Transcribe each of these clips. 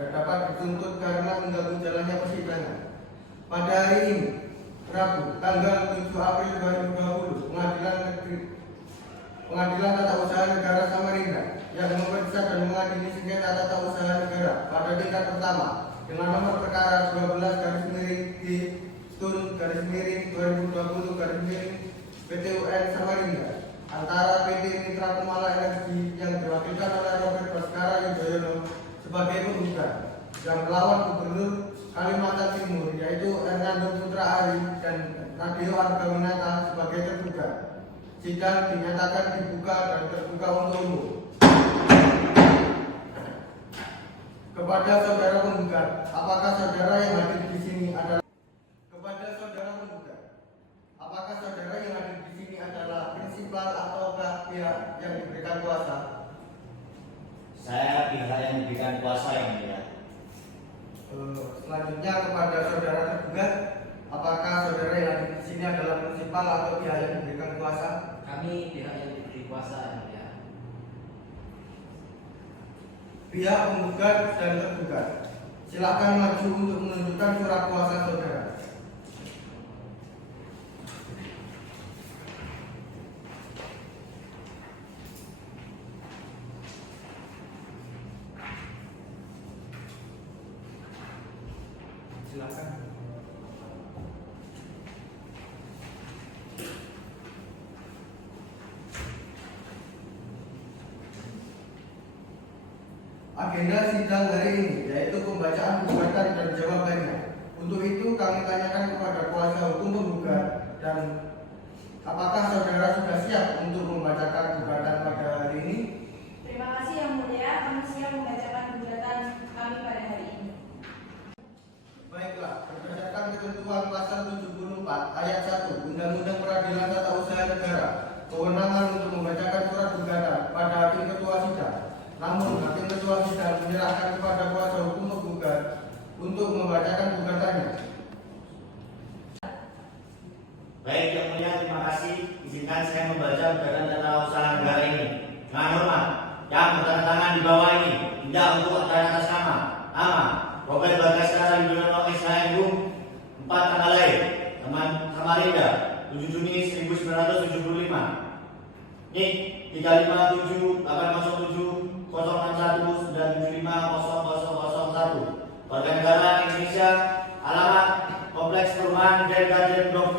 dan dapat dituntut karena mengganggu jalannya persidangan. Pada hari ini, Rabu, tanggal 7 April 2020, Pengadilan Tata Usaha Negara Samarinda yang memeriksa dan mengadili sengketa tata usaha negara pada tingkat pertama dengan nomor perkara 12/T/2020 PT UN Samarinda antara PT Mitra Kumala Energi yang diwakilkan oleh Robert Baskara Yudhoyono sebagai penggugat yang melawan Gubernur Kalimantan Timur yaitu Hernando Putra Ari dan Nadeo Argawinata sebagai tergugat. Sidang dinyatakan dibuka dan terbuka untuk umum. Kepada saudara penggugat, apakah saudara yang hadir di sini adalah prinsipal ataukah pihak yang diberikan kuasa? Saya pihak yang diberikan kuasa, yang mulia. Selanjutnya kepada saudara tergugat, apakah saudara yang hadir di sini adalah prinsipal atau pihak yang diberikan kuasa? Kami pihak yang diberi kuasa, yang mulia. Pihak penggugat dan tergugat, silakan maju untuk menunjukkan surat kuasa saudara. Silakan. Agenda sidang hari ini yaitu pembacaan gugatan dan jawabannya. Untuk itu kami tanyakan kepada kuasa hukum penggugat dan apakah saudara sudah siap untuk membacakan gugatan pada hari ini? Terima kasih yang mulia, kami siap membacakan gugatan kami pada hari ini. Baiklah, berdasarkan ketentuan pasal 74 ayat 1 Undang-Undang Peradilan Tata Usaha Negara, kewenangan untuk membacakan surat gugatan pada hakim ketua sidang. Namun, hakim ketua sidang menyerahkan kepada kuasa hukum penggugat untuk membacakan gugatannya. Baik, yang mulia, terima kasih. Izinkan saya membaca gugatan tata usaha negara ini dengan hormat. Yang bertanda di bawah ini tidak untuk atas nama Robert Baskara Yudhoyono SHMU 4 tanggal lahir Samarinda 7 Juni 1975. NIK 357-807-061-975-0001. Warga negara Indonesia. Alamat Kompleks Perumahan Grand Garden Blok B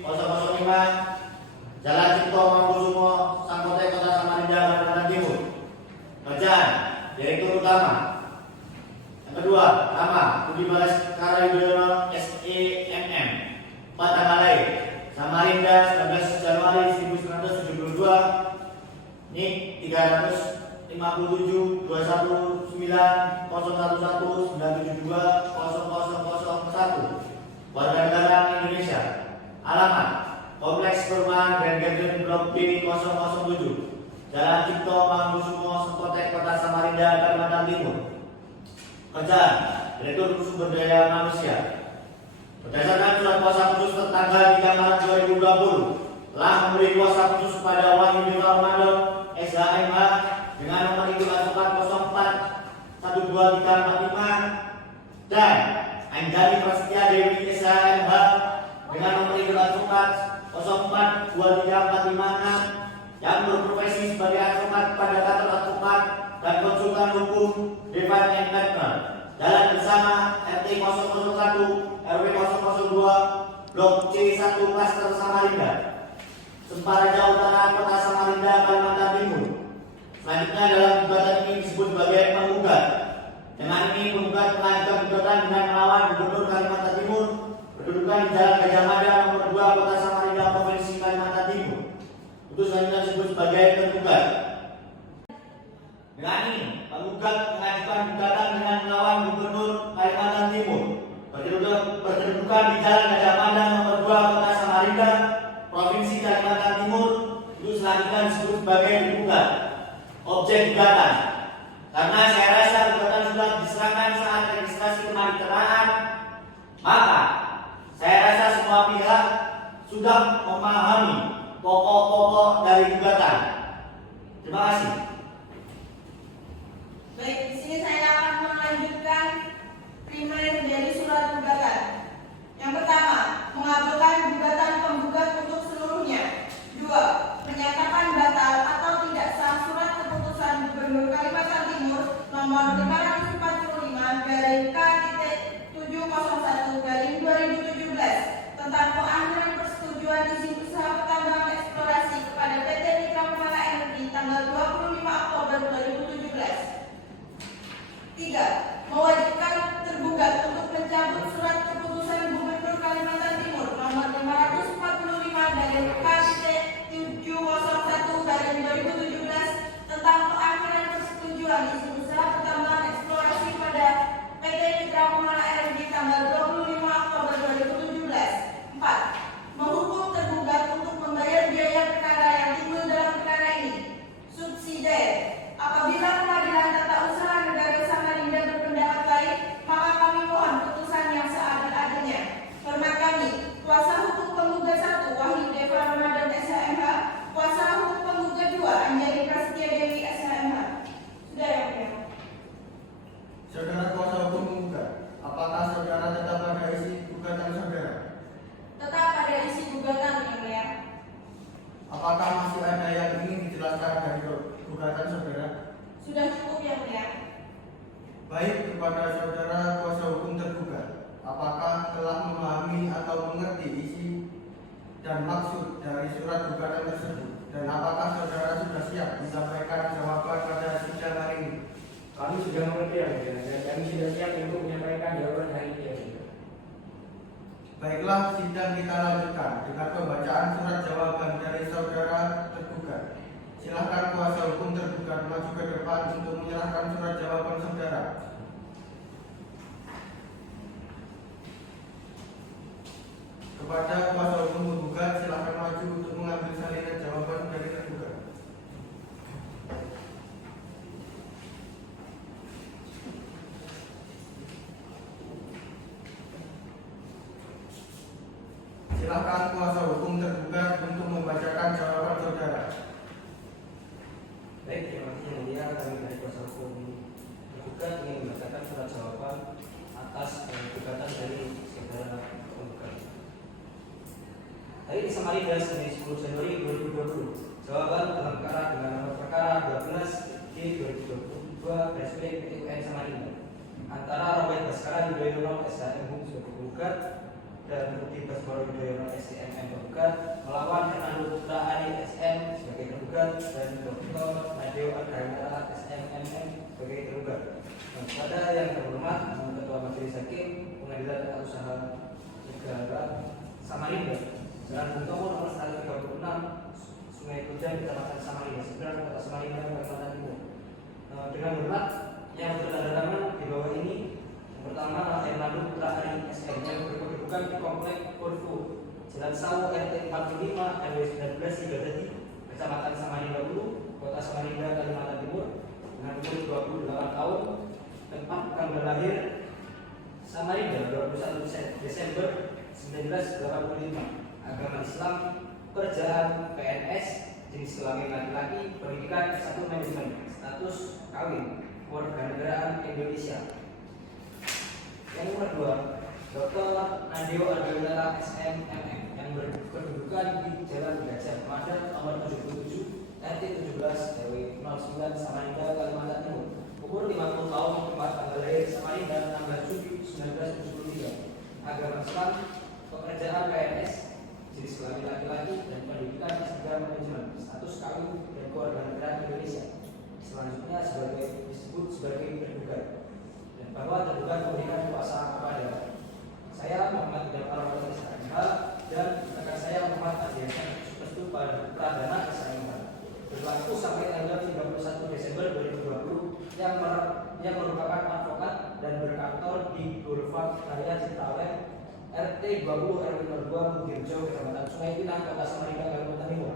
005 Jalan Cipto Mangunkusumo Sangkotek Kota Samarinda Kalimantan Timur. Kerjaan Direktur Utama. Yang kedua, nama Budi Baskara Yudhoyono SEMM 4 tanggal lahir Samarinda 19 Januari 1972. NIK 359-011-972-00001. Warga negara Indonesia. Alamat Kompleks Perumahan Grand Garden Blok B 007 Jalan Cipto Mangunkusumo Sangkotek Kota Samarinda Kalimantan Timur. Kerjaan Direktur Sumber Daya Manusia. Berdasarkan surat kuasa khusus tertanggal 3 Maret 2020 telah memberi kuasa khusus pada Wahyu Deva Armando SHMH dengan nomor induk asukan 041235 dan Anjali Prasetya Dewi SHMH dengan nomor induk asukan 042345 yang berprofesi sebagai advokat pada kantor advokat dan konsultan hukum Devine and Partner. Jalan bersama RT 001 RW 002 Blok C1 Klaster Samarinda, Semparaja Utara, Kota Samarinda, Kalimantan Timur. Selanjutnya dalam gugatan ini disebut sebagai penggugat. Dengan ini penggugat mengajukan gugatan dengan melawan Gubernur Kalimantan Timur berkedudukan di Jalan Gajah Mada nomor 2 Kota Samarinda, Provinsi Kalimantan Timur. Itu selanjutnya disebut sebagai tergugat. Dengan ini penggugat mengajukan gugatan dengan melawan Gubernur Kalimantan Timur berkedudukan di Jalan Gajah Mada nomor 2 Kota Samarinda, Provinsi Kalimantan Timur. Itu selanjutnya disebut sebagai tergugat. Objek gugatan. Karena saya rasa gugatan sudah diserahkan saat registrasi kepaniteraan, maka saya rasa semua pihak sudah memahami pokok-pokok dari gugatan. Terima kasih. Baik, di sini saya akan melanjutkan garing K.701 garing 2017 tentang pengakhiran persetujuan izin usaha pertambangan eksplorasi kepada PT Mitra Kumala Energi tanggal 25 Oktober 2017. 3. Mewajibkan tergugat untuk mencabut surat keputusan Gubernur Kalimantan Timur nomor 545 dari K.701 garing 2017 tentang pengakhiran persetujuan izin usaha pertambangan eksplorasi pada PT Mitra Kumala Energi tanggal 25 Oktober 2017. 4. Menghukum tergugat untuk membayar biaya perkara yang timbul dalam perkara ini. Subsidi. Apabila Pengadilan Tata Usaha Negara Samarinda berpendapat lain, maka kami mohon putusan yang seadil-adilnya. Hormat kami, kuasa hukum penggugat 1 Wahyu Deva Ramadan SHMH, kuasa hukum penggugat 2 Anjani Prasetya Dewi SHMH. Sudah ya, Mulia. Saudara kuasa hukum menggugat, apakah saudara tetap pada isi gugatan saudara? Tetap pada isi gugatan, Yang Mulia. Apakah masih ada yang ingin dijelaskan dari gugatan saudara? Sudah cukup, Yang Mulia. Baik, kepada saudara kuasa hukum tergugat, apakah telah memahami atau mengerti isi dan maksud dari surat gugatan tersebut? Dan apakah saudara sudah siap menyampaikan jawaban pada sidang hari ini? Kami sudah mengerti ya, Mulia, dan kami sudah siap untuk menyampaikan jawaban hari ini ya, Mulia. Baiklah, sidang kita lanjutkan dengan pembacaan surat jawaban dari saudara tergugat. Silakan kuasa hukum tergugat maju ke depan untuk menyerahkan surat jawaban saudara. Kepada kuasa hukum tergugat, silakan maju untuk mengambil salinan jawaban dari tergugat. Silakan kuasa hukum tergugat untuk membacakan jawaban saudara. Baik, terima kasih yang mulia. Kami dari kuasa hukum tergugat ingin membacakan surat jawaban atas gugatan dari saudara penggugat. Hari ini Samarinda Senin 10 Januari 2020. Jawaban dalam perkara dengan nomor perkara 12 di 2022 garis PT UN Samarinda antara Robert Baskara Yudhoyono SHM sebagai penggugat dan Budi Baskoro Yudhoyono SCMM penggugat melawan Fernando Putra Ari SM sebagai tergugat dan Dr. Nadeo Argayara SMMM sebagai tergugat. Kepada yang terhormat Ketua Majelis Hakim Pengadilan Tata Usaha Negara Samarinda, Jalan Bung Tomo nomor 136 Sungai Kudan, Kecamatan Samarinda, Seberang Kota Samarinda, Kalimantan Timur. Dengan hormat yang bertanda tangan di bawah ini, yang pertama Fernando Putra Ari SM yang berkedudukan di Komplek Korfu Jalan Sawu RT 45 RW 19 Sidodadi, Kecamatan Samarinda Hulu, Kota Samarinda, Kalimantan Timur, dengan umur 28 tahun, tempat tanggal lahir Samarinda 21 Desember 1985, agama Islam, pekerjaan PNS, jenis kelamin laki-laki, pendidikan S1 manajemen, status kawin, kewarganegaraan Indonesia. Yang nomor 2, Dr. Nadeo Argayara SMMM yang berkedudukan di Jalan Gajah Mada nomor 77 RT 17 RW 09 Samarinda, Kalimantan Timur, umur 50 tahun, tempat tanggal lahir Samarinda 16 Juli 1973, agama Islam, pekerjaan PNS, jenis kelamin laki-laki, dan pendidikan S3 manajemen, status kawin dan kewarganegaraan Indonesia. Selanjutnya disebut sebagai tergugat, dan bahwa tergugat memberikan kuasa kepada saya Muhammad Idam Al-Fatih SHMH dan rekan saya Muhammad Adiansyah Supestu Pradana SHMH berlaku sampai tanggal 31 Desember 2020 yang merupakan advokat dan berkantor di Boulevard Raya Citraweng RT 20 RW 02 Mugirjo, Kecamatan Sungai Pinang, Kota Samarinda, Kalimantan Timur.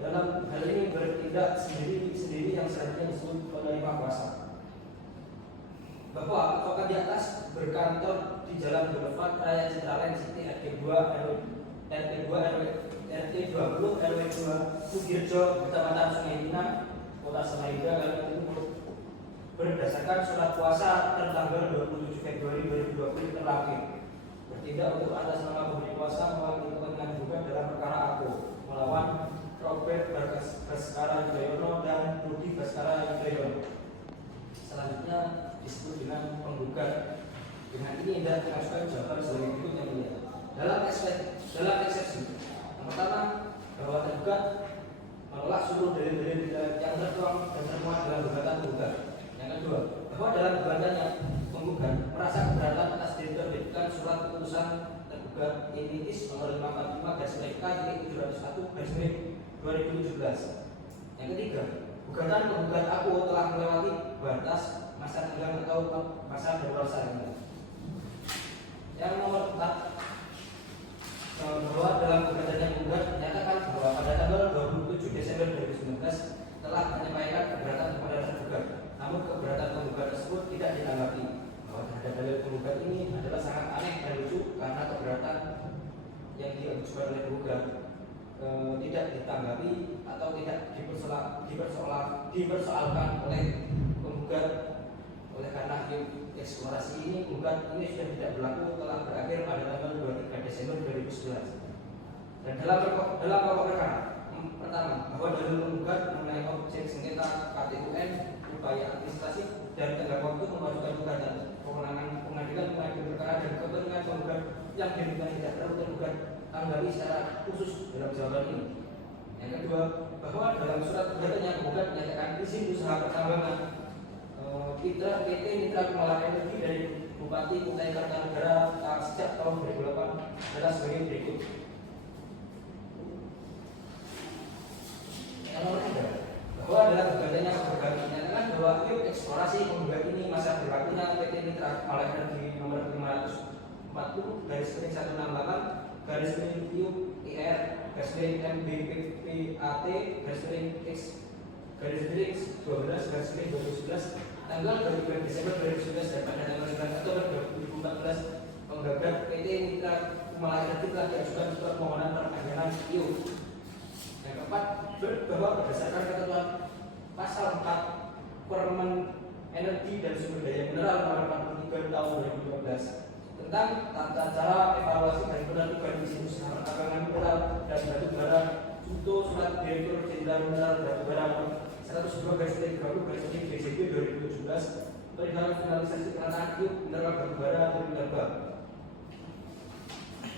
Dalam hal ini bertindak sendiri yang selanjutnya disebut penerima kuasa. Bahwa advokat di atas berkantor di Jalan Boulevard Raya Citraweng City RT 2 RW 20 RW 2 Mugirjo, Kecamatan Sungai Pinang, Kota Samarinda, Kalimantan Timur, berdasarkan surat kuasa tertanggal 27 Februari 2020 terlapor bertindak untuk atas nama pemberi kuasa mewakili kepentingan gugat dalam perkara aku melawan Robert Baskara Yudhoyono dan Budi Baskara Yudhoyono. Selanjutnya disebut dengan penggugat. Dengan ini Anda mengajukan jawaban sebagai berikut yang mulia. Dalam eksepsi yang pertama, bahwa tergugat menolak seluruh dalil-dalil yang tertuang dan termuat dalam gugatan penggugat. Yang kedua, bahwa dalam gugatannya penggugat merasa keberatan atas diterbitkan surat keputusan tergugat Initis nomor 545/K-701/2017. Yang ketiga, gugatan penggugat aku telah melewati batas masa tenggang atau masa darurat sehari. Yang nomor 4, bahwa dalam gugatan yang penggugat menyatakan bahwa pada tanggal 27 Desember 2019 telah menyampaikan keberatan kepada tergugat, namun keberatan penggugat tersebut tidak ditanggapi. Bahwa terhadap dalil penggugat ini adalah sangat aneh dan lucu karena keberatan yang diajukan oleh penggugat tidak ditanggapi atau tidak dipersoalkan oleh penggugat. Oleh karena eksplorasi ini penggugat ini sudah tidak berlaku telah berakhir pada tanggal 23 Desember 2011. Dan dalam pokok perkara pertama, bahwa dalil penggugat mengenai objek sengketa KTUN, upaya administrasi dan tenggang waktu mengajukan gugatan, kewenangan pengadilan mengadili perkara dan kepentingan penggugat yang diberikan tidak perlu tergugat tanggapi secara khusus dalam jawaban ini. Yang kedua, bahwa dalam surat gugatannya penggugat menyatakan izin usaha pertambangan PT Mitra Kumala Energi dari Bupati Kutai Kartanegara sejak tahun 2008 adalah sebagai berikut. Yang nomor 3, bahwa dalam gugatannya penggugat menyatakan bahwa eksplorasi penggugat ini masa berlakunya PT Mitra Kumala Energi nomor 500/MBPAT/X/12/2011 tanggal 22 Desember 2011 dan pada tanggal 9 Oktober 2014 penggugat PT Mitra Kumala Energi telah diajukan surat permohonan perpanjangan IO. Yang keempat, bahwa berdasarkan ketentuan pasal 4 Permen Energi dan Sumber Daya Mineral nomor 43 tahun 2012 tentang tata cara evaluasi dan penertiban izin usaha pertambangan mineral dan batu bara contoh surat Direktur Jenderal Mineral Batu Bara nomor 102/30/BCB 2017 perihal finalisasi penataan tiup mineral batu bara dan minerba.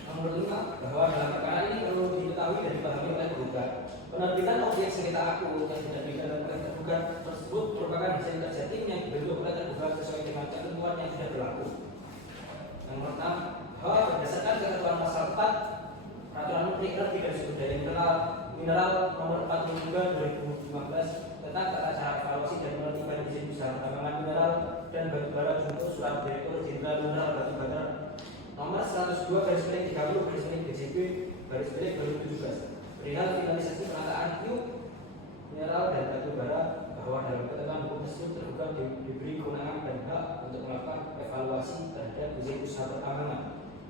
Nomor 5, bahwa dalam perkara ini perlu diketahui dan dipahami oleh penggugat, penerbitan objek sengketa aku yang tidak didalilkan oleh tergugat tersebut merupakan hasil kerja tim yang dibentuk oleh tergugat sesuai dengan ketentuan yang sudah berlaku. Yang pertama, bahwa berdasarkan ketentuan pasal 4 Peraturan Menteri Energi dan Sumber Daya Mineral nomor 42/2015 tentang tata cara evaluasi dan penertiban izin usaha pertambangan mineral dan batu bara contoh surat Direktur Jenderal Mineral Batu Bara nomor 102/30/BCB 2017 perihal finalisasi penataan tiup mineral dan batu bara, bahwa dalam ketentuan hukum tersebut tergugat diberi kewenangan dan hak untuk melakukan evaluasi terhadap izin usaha pertambangan.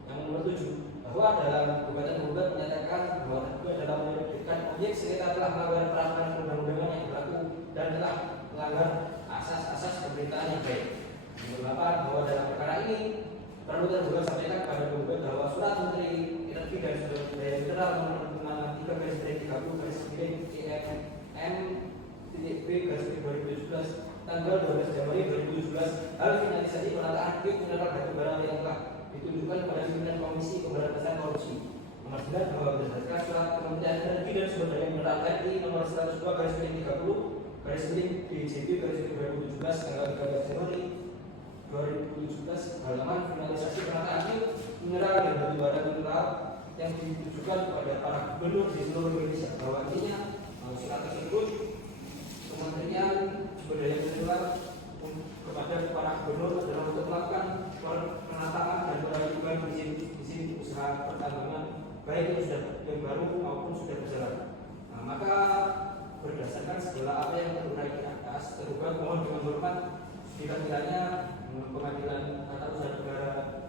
Yang nomor 7, bahwa dalam gugatan penggugat menyatakan bahwa tergugat dalam menerbitkan objek sengketa telah melanggar peraturan perundang-undangan yang berlaku dan telah melanggar asas-asas pemerintahan yang baik. Yang nomor 8, bahwa dalam perkara ini perlu tergugat sampaikan kepada penggugat bahwa surat Menteri Energi dan Sumber Daya Mineral nomor 53/30/EMM-B/2017 tanggal 12 Januari 2017 hal finalisasi penataan tiup mineral batu bara yang telah ditunjukkan kepada pimpinan Komisi Pemberantasan Korupsi. Nomor 9, bahwa berdasarkan surat Kementerian Energi dan Sumber Daya Mineral RI nomor 102/30/BCB/2017 tanggal 13 Januari 2017 halaman finalisasi penataan tiup mineral dan batu bara mineral yang ditujukan kepada para gubernur di seluruh Indonesia, bahwa intinya surat tersebut Kementerian Sumber Daya Mineral kepada para gubernur adalah untuk melakukan penataan dan penertiban izin usaha pertambangan baik yang sudah yang baru maupun sudah berjalan. Maka berdasarkan segala apa yang terurai di atas, tergugat mohon dengan hormat sekiranya Pengadilan Tata Usaha Negara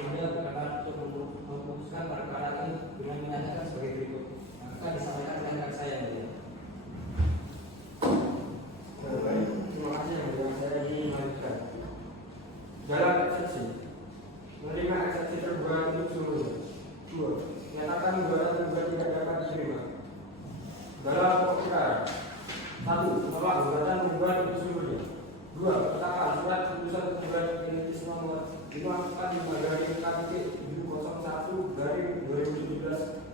ini berkenan untuk memutuskan perkara ini dengan menyatakan sebagai berikut. Maka disampaikan rekan saya ini. Baik, terima kasih yang sudah saya dilanjutkan. Dalam eksepsi, menerima eksepsi tergugat untuk seluruhnya. 2. Menyatakan gugatan tergugat tidak dapat diterima. Dalam pokok perkara 1. Menolak gugatan tergugat untuk seluruhnya. 2. Pertama, surat keputusan tergugat Initis nomor 5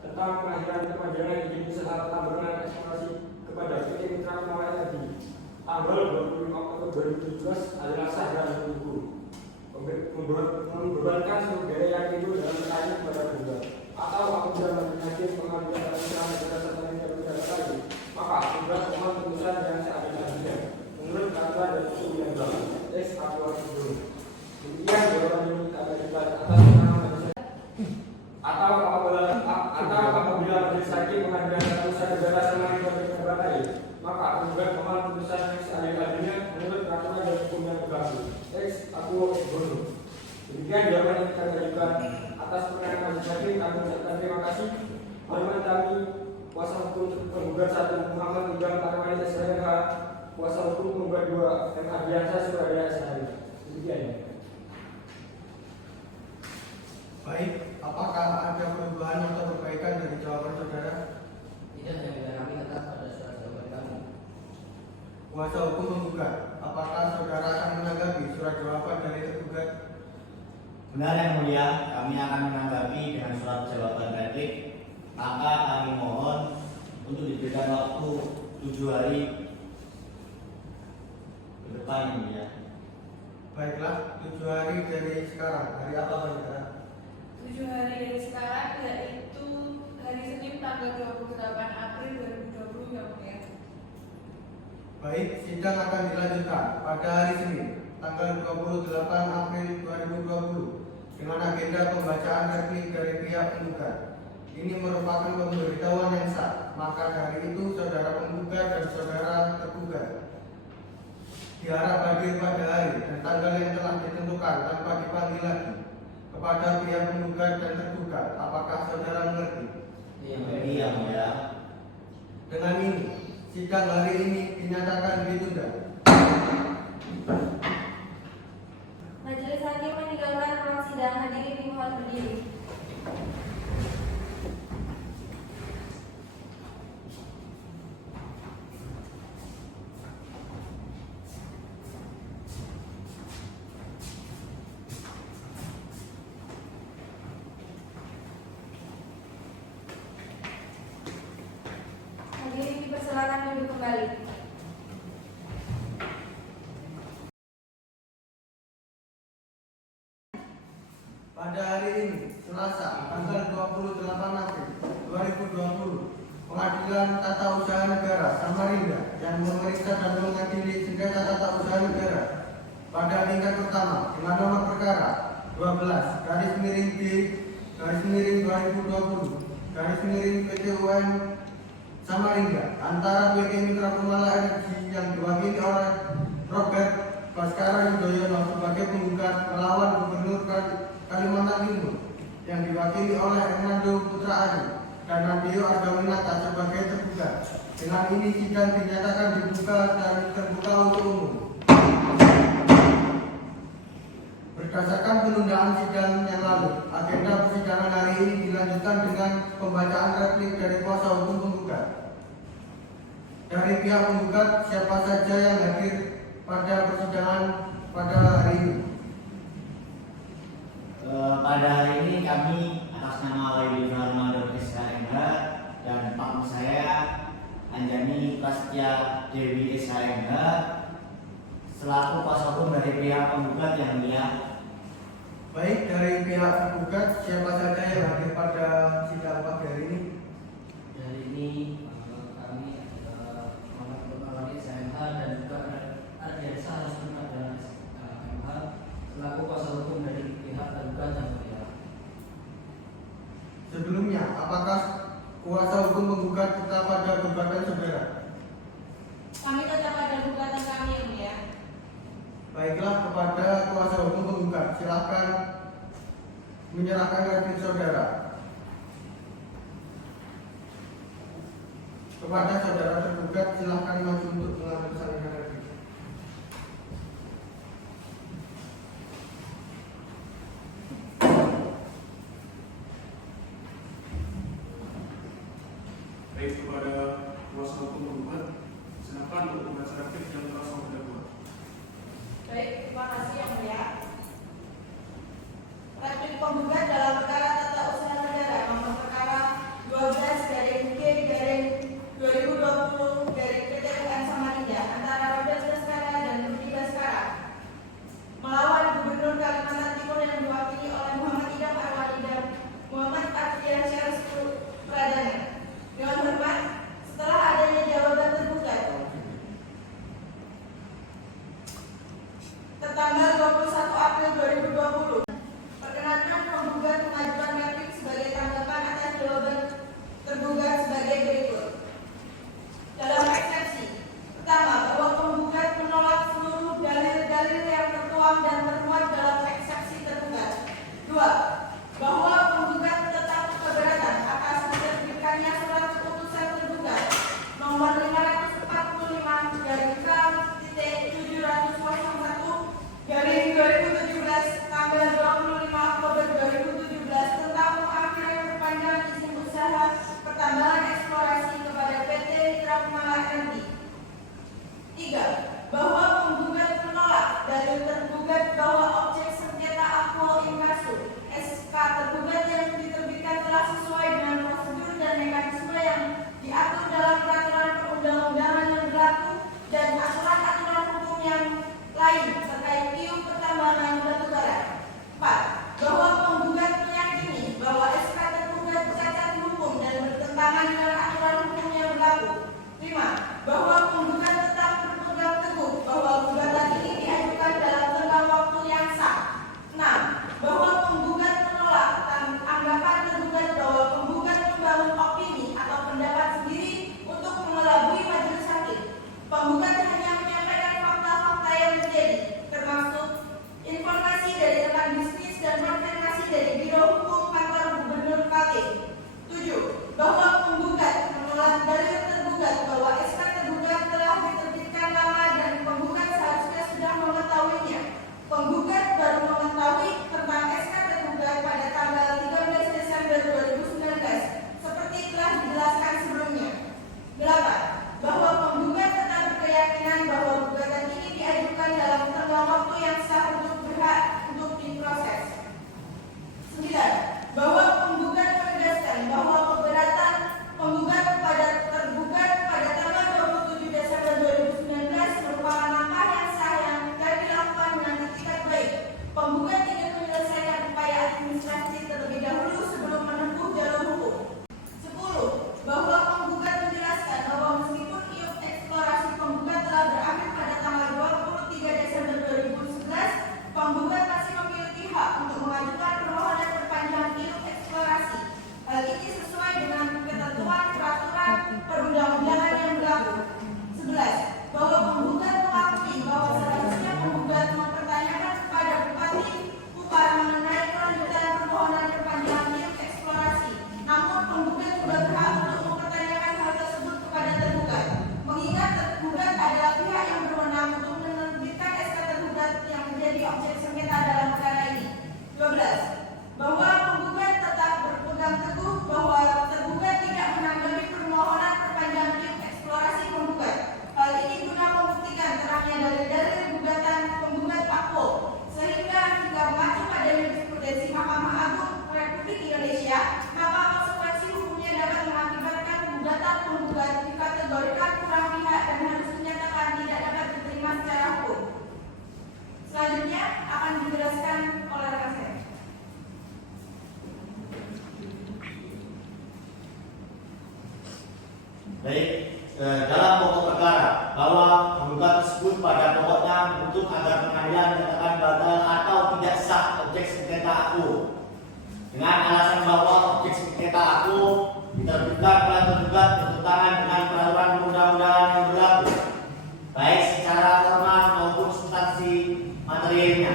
tentang pengakhiran perpanjangan izin usaha pertambangan eksplorasi kepada PT Mitra Kumala Energi tanggal 25 Oktober 2017 adalah sah dan berhukum. Membebankan seluruh biaya yang timbul dalam pertanyaan kepada penggugat atau apabila menjadi pengambilan dalam usaha negara serta tidak berjalan lagi, maka penggugat mohon putusan yang seadil-adilnya menurut peraturan dan hukum yang berlaku. Demikian jawaban yang kita ajukan atas nama majelis atau apabila majelis hakim pengadilan tata usaha negara Samarinda berkeberatan lain, maka penggugat mohon putusan yang seadil-adilnya menurut peraturan dan hukum yang berlaku. Demikian jawaban yang kita ajukan atas perkataan majelis hakim. Kami ucapkan terima kasih. Hormat kami kuasa hukum penggugat 1 Muhammad Ridwan Parwani SHMH, kuasa hukum penggugat 2 M. Ardiansyah Surabaya SHMH. Demikian ya. Baik, apakah ada perubahan atau perbaikan dari jawaban saudara? Tidak, yang mulia, kami tetap pada surat jawaban kami. Kuasa hukum menggugat, apakah saudara akan menanggapi surat jawaban dari tergugat? Benar yang mulia, kami akan menanggapi dengan surat jawaban replik. Maka kami mohon untuk diberikan waktu 7 hari ke depan yang mulia. Baiklah, 7 hari dari sekarang. Hari apa saudara? 7 hari dari sekarang, yaitu hari Senin tanggal 28 April 2020 yang mulia. Baik, sidang akan dilanjutkan pada hari Senin tanggal 28 April 2020 dengan agenda pembacaan replik dari pihak penggugat. Ini merupakan pemberitahuan yang sah, maka dari itu saudara penggugat dan saudara tergugat diharap hadir pada hari dan tanggal yang telah ditentukan tanpa dipanggil lagi. Kepada pihak penggugat dan tergugat, apakah saudara mengerti? Iya mulia. Dengan ini, sidang hari ini dinyatakan ditunda. Majelis hakim meninggalkan ruang sidang. Hadirin dimohon berdiri. Hadirin dipersilakan duduk kembali. Pada hari ini, Selasa, tanggal 28 April 2020, Pengadilan Tata Usaha Negara Samarinda yang memeriksa dan mengadili sengketa tata usaha negara pada tingkat pertama dengan nomor perkara 12/D/2020 PT UN Samarinda antara PT Mitra Kumala Energi yang diwakili oleh Robert Baskara Yudhoyono sebagai penggugat melawan Gubernur Kalimantan Timur yang diwakili oleh Hernando Putra Adi dan Nadio Argawinata sebagai tergugat. Dengan ini sidang dinyatakan dibuka dan terbuka untuk umum. Berdasarkan penundaan sidang yang lalu, agenda persidangan hari ini dilanjutkan dengan pembacaan replik dari kuasa hukum penggugat. Dari pihak penggugat, siapa saja yang hadir pada persidangan pada hari ini? Pada hari ini kami atas nama Wahyudi Ramadan SHMH dan partner saya Anjani Prasetya Dewi SHMH selaku kuasa hukum dari pihak penggugat yang mulia. Baik, dari pihak penggugat, siapa saja yang hadir pada sidang pagi hari ini? Hari ini kami Muhammad Nurmawati SHMH dan juga Ardiansyah Surabaya SHMH selaku kuasa hukum dari pihak tergugat yang mulia. Sebelumnya, apakah kuasa hukum penggugat tetap pada gugatan saudara? Kami tetap pada gugatan kami yang mulia. Baiklah, kepada kuasa hukum penggugat, silakan menyerahkan replik saudara. Kepada saudara tergugat, silakan maju untuk mengambil salinan replik. Baik, kepada kuasa hukum penggugat, silakan untuk membaca replik yang telah saya buat. Baik, terima kasih yang mulia. Replik penggugat dalam perkara tata usaha negara nomor perkara 12 dalam pokok perkara bahwa penggugat tersebut pada pokoknya menuntut agar pengadilan menyatakan batal atau tidak sah objek sengketa aku dengan alasan bahwa objek sengketa aku diterbitkan oleh penggugat bertentangan dengan peraturan undang-undangan yang berlaku, baik secara formal maupun substansi materialnya,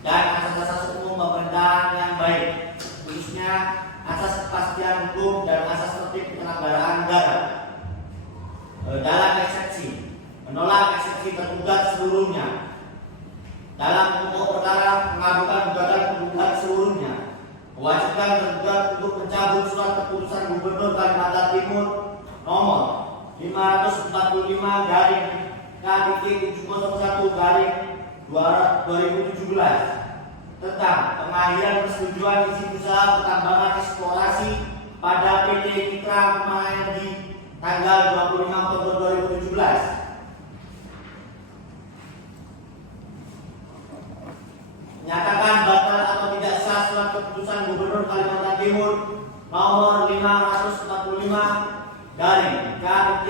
dan asas-asas umum pemerintahan yang baik, khususnya asas kepastian hukum dan asas tertib penyelenggaraan negara. Dalam eksepsi, menolak eksepsi tergugat seluruhnya. Dalam pokok perkara mengajukan gugatan penggugat seluruhnya, mewajibkan tergugat untuk mencabut surat keputusan Gubernur Kalimantan Timur nomor 545 garing KDK 701 2017 tentang pengakhiran persetujuan izin usaha pertambangan eksplorasi pada PT Mitra Kemang Energi tanggal 25 Oktober 2017. Menyatakan batal atau tidak sah surat keputusan Gubernur Kalimantan Timur nomor 545 garing KDK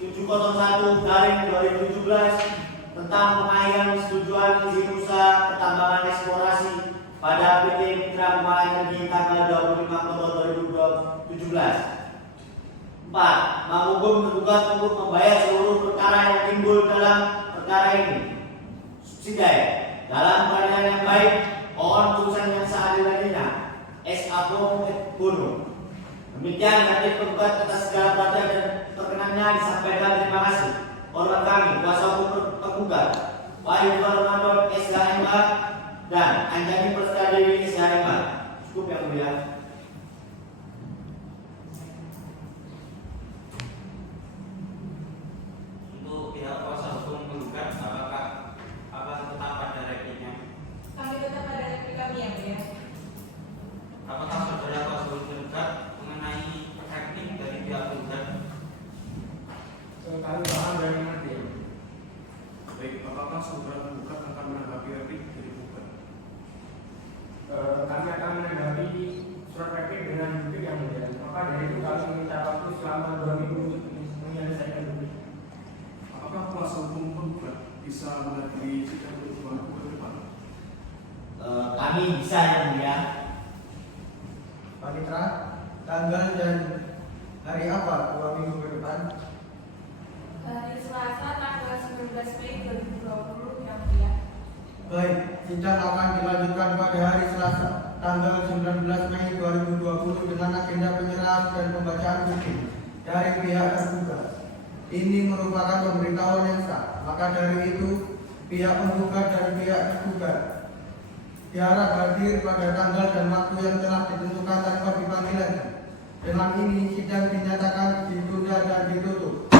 701 garing 2017 tentang pengakhiran persetujuan izin usaha pertambangan eksplorasi pada PT Mitra Kemang Energi tanggal 25 Oktober 2017. 4. Menghukum tergugat untuk membayar seluruh perkara yang timbul dalam perkara ini. Subsidiary dalam keadaan yang baik, mohon putusan yang seadil-adilnya. S. Apung et Bono. Demikian nanti penggugat atas segala perhatian dan perkenannya disampaikan terima kasih. Hormat kami, kuasa hukum penggugat Wahyu Ramadan SHMH dan Anjani Prastadewi SHMH. Cukup yang mulia. Pihak kuasa hukum menggugat apakah tetap pada repliknya? Kami tetap pada replik kami ya, Bu ya. Apakah saudara kuasa hukum menggugat mengenai replik dari pihak penggugat? Kami paham dari nanti. Baik, apakah saudara penggugat akan menanggapi replik dari penggugat? Kami akan menanggapi surat replik dengan bukti yang mulia. Maka dari itu kami meminta waktu selama 2 minggu untuk menyelesaikan bukti. Apakah kuasa hukum penggugat bisa menghadiri sidang perubahan hukum ke depan? Kami bisa yang mulia. Panitra, tanggal dan hari apa 2 minggu ke depan? Hari Selasa tanggal 19 Mei 2020 yang mulia. Baik, sidang akan dilanjutkan pada hari Selasa tanggal 19 Mei 2020 dengan agenda penyerahan dan pembacaan bukti dari pihak tergugat. Ini merupakan pemberitahuan yang sah. Maka dari itu, pihak penggugat dan pihak tergugat diharap hadir pada tanggal dan waktu yang telah ditentukan tanpa dipanggil lagi. Dengan ini, sidang dinyatakan ditunda dan ditutup.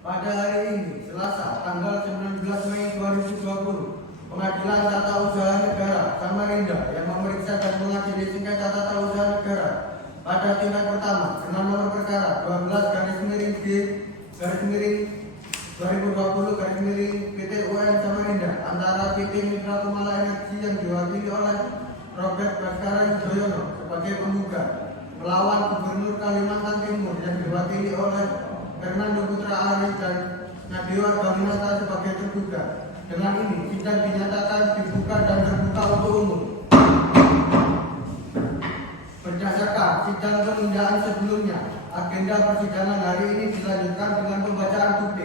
Pada hari ini, Selasa, tanggal 19 Mei 2020, Pengadilan Tata Usaha Negara Samarinda yang memeriksa dan mengadili sengketa tata usaha negara pada tingkat pertama dengan nomor perkara 12/2020 PT UN Samarinda antara PT Mitra Kumala Energi yang diwakili oleh Robert Baskara Yudhoyono sebagai penggugat melawan Gubernur Kalimantan Timur yang diwakili oleh Fernando Putra Ari dan Nadewa Baginata sebagai tergugat. Dengan ini, sidang dinyatakan dibuka dan terbuka untuk umum. Berdasarkan sidang penundaan sebelumnya, agenda persidangan hari ini dilanjutkan dengan pembacaan bukti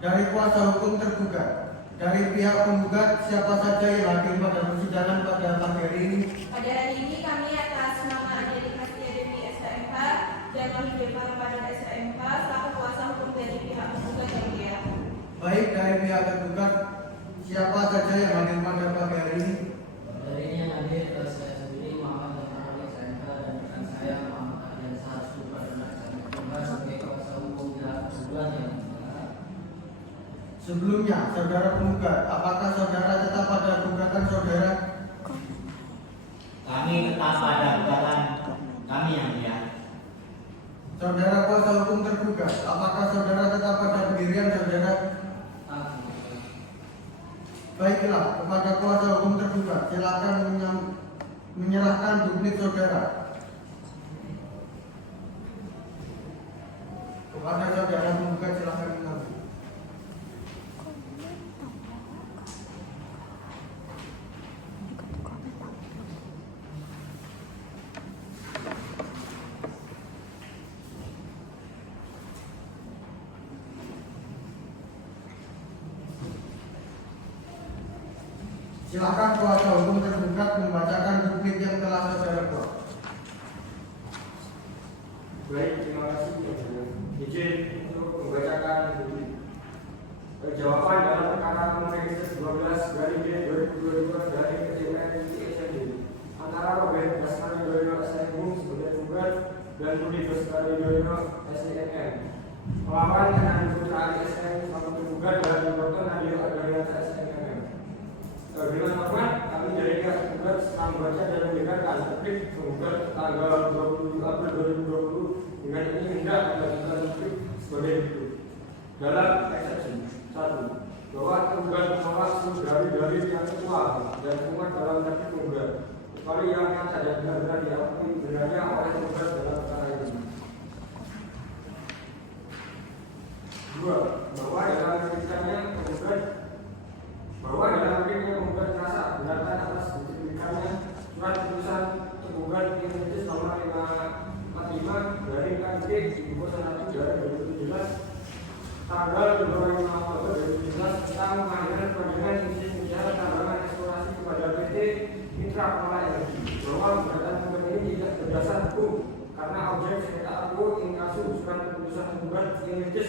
dari kuasa hukum tergugat. Dari pihak penggugat, siapa saja yang hadir pada persidangan pada pagi hari ini? Pada hari ini kami atas nama Anjani Prastadewi SHMH dan Wahyu Ramadan SHMH selaku kuasa hukum dari pihak penggugat yang mulia. Baik, dari pihak tergugat, siapa saja yang hadir pada pagi hari ini? Darinya hadir saya sendiri Muhammad Nurul SMK dan rekan saya Muhammad Ardian Sarsu pada SMK sebagai kuasa hukum pihak penggugat yang Sebelumnya, saudara penggugat, apakah saudara tetap pada gugatan saudara? Kami tetap pada gugatan kami yang mulia. Saudara kuasa hukum tergugat, apakah saudara tetap pada pendirian saudara? Baiklah, kepada kuasa hukum tergugat, silakan menyerahkan duplik saudara kepada saudara penggugat. Silakan mengambil. Silakan kuasa hukum tergugat membacakan duplik yang telah saudara buat. Baik, terima kasih. Izin untuk membacakan duplik. Jawaban dalam perkara nomor 12 dari D 2022 dari PTUN ISD antara Robert Basmani Doyono SMU sebagai penggugat dan Budi Bestari Doyono SIMM melawan dengan Putra Ali SMU sebagai penggugat dan Dr. Nadia Agariata SMM. Dengan hormat, kami dari pihak penggugat setelah membaca dan mendengarkan duplik penggugat tanggal 20 April 2020 dengan ini hendak membacakan duplik sebagai berikut. Dalam eksepsi 1. Bahwa penggugat menolak seluruh dari yang ketua dan umat dalam tadi penggugat kecuali yang nyata dan benar-benar diakui benarnya oleh penggugat dalam perkara ini. 2. Bahwa dalam ketikanya penggugat merasa benarkan atas diterbitkannya surat keputusan penggugat Indonesia nomor 545 dari KD Ibu 1 dari 2017 tanggal 25 Oktober 2017 tentang pengadilan peradilan izin usaha tambangan eksplorasi kepada PT Mitra Pengelola Energi bahwa gugatan penggugat ini tidak berdasar hukum karena objek sengketa aku inkasu surat keputusan penggugat Indonesia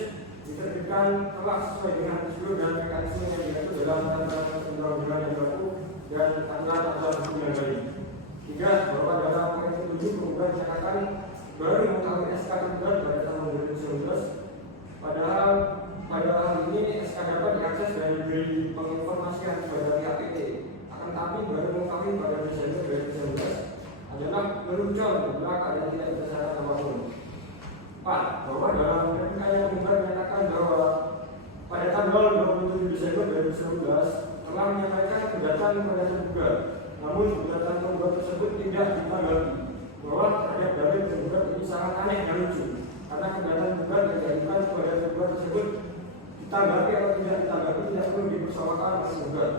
diterbitkan telah sesuai dengan prosedur dan mekanisme yang diatur dalam peraturan undang-undang yang berlaku dan aturan hukum yang lain. 3. Bahwa dalam poin 7 penggugat menyatakan baru mengetahui SK penggugat pada tahun 2019. Padahal pada hal ini SK dapat diakses dan diberi penginformasian kepada pihak PT. Akan tetapi baru mengetahui pada Desember 2019 adalah meluncur belakang dan tidak berdasarkan apapun. 4. Bahwa dalam ketikanya penggugat menyatakan bahwa pada tanggal 27 Desember 2019 telah menyampaikan gugatan kepada tergugat, namun gugatan penggugat tersebut tidak ditanggapi. Bahwa terhadap dalil penggugat ini sangat aneh dan lucu, karena gugatan penggugat yang diajukan kepada tergugat tersebut ditanggapi atau tidak ditanggapi tidak perlu dipersoalkan oleh penggugat.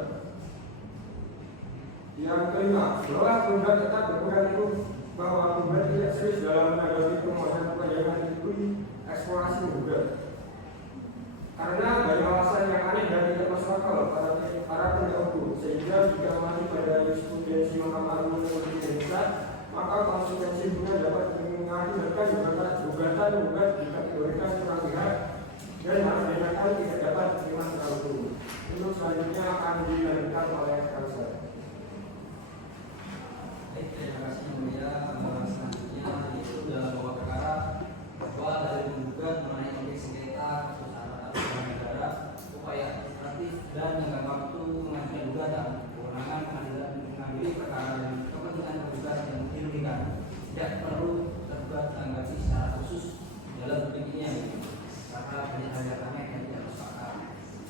Yang kelima, bahwa penggugat tetap berpegang teguh bahwa penggugat tidak serius dalam menanggapi permohonan perpanjangan izin eksplorasi penggugat. Karena banyak alasan yang aneh dan tidak masuk akal para pendahulu, sehingga jika mengacu pada jurisprudensi Mahkamah Agung Republik Indonesia, maka konsekuensi hukumnya dapat mengakibatkan gugatan dikategorikan kurang pihak dan harus dinyatakan tidak dapat diterima secara hukum. Untuk selanjutnya akan dilanjutkan oleh Kanser. Baik, terima kasih Yang Mulia. Selanjutnya itu dalam bawah perkara bahwa dari penggugat mengenai objek sengketa negara, upaya administratif dan jangka waktu mengajukan gugatan, kewenangan pengadilan mengambil perkara dan kepentingan penggugat yang dirugikan tidak perlu tergugat tanggapi secara khusus dalam dupliknya karena banyak hal yang aneh dan tidak masuk akal.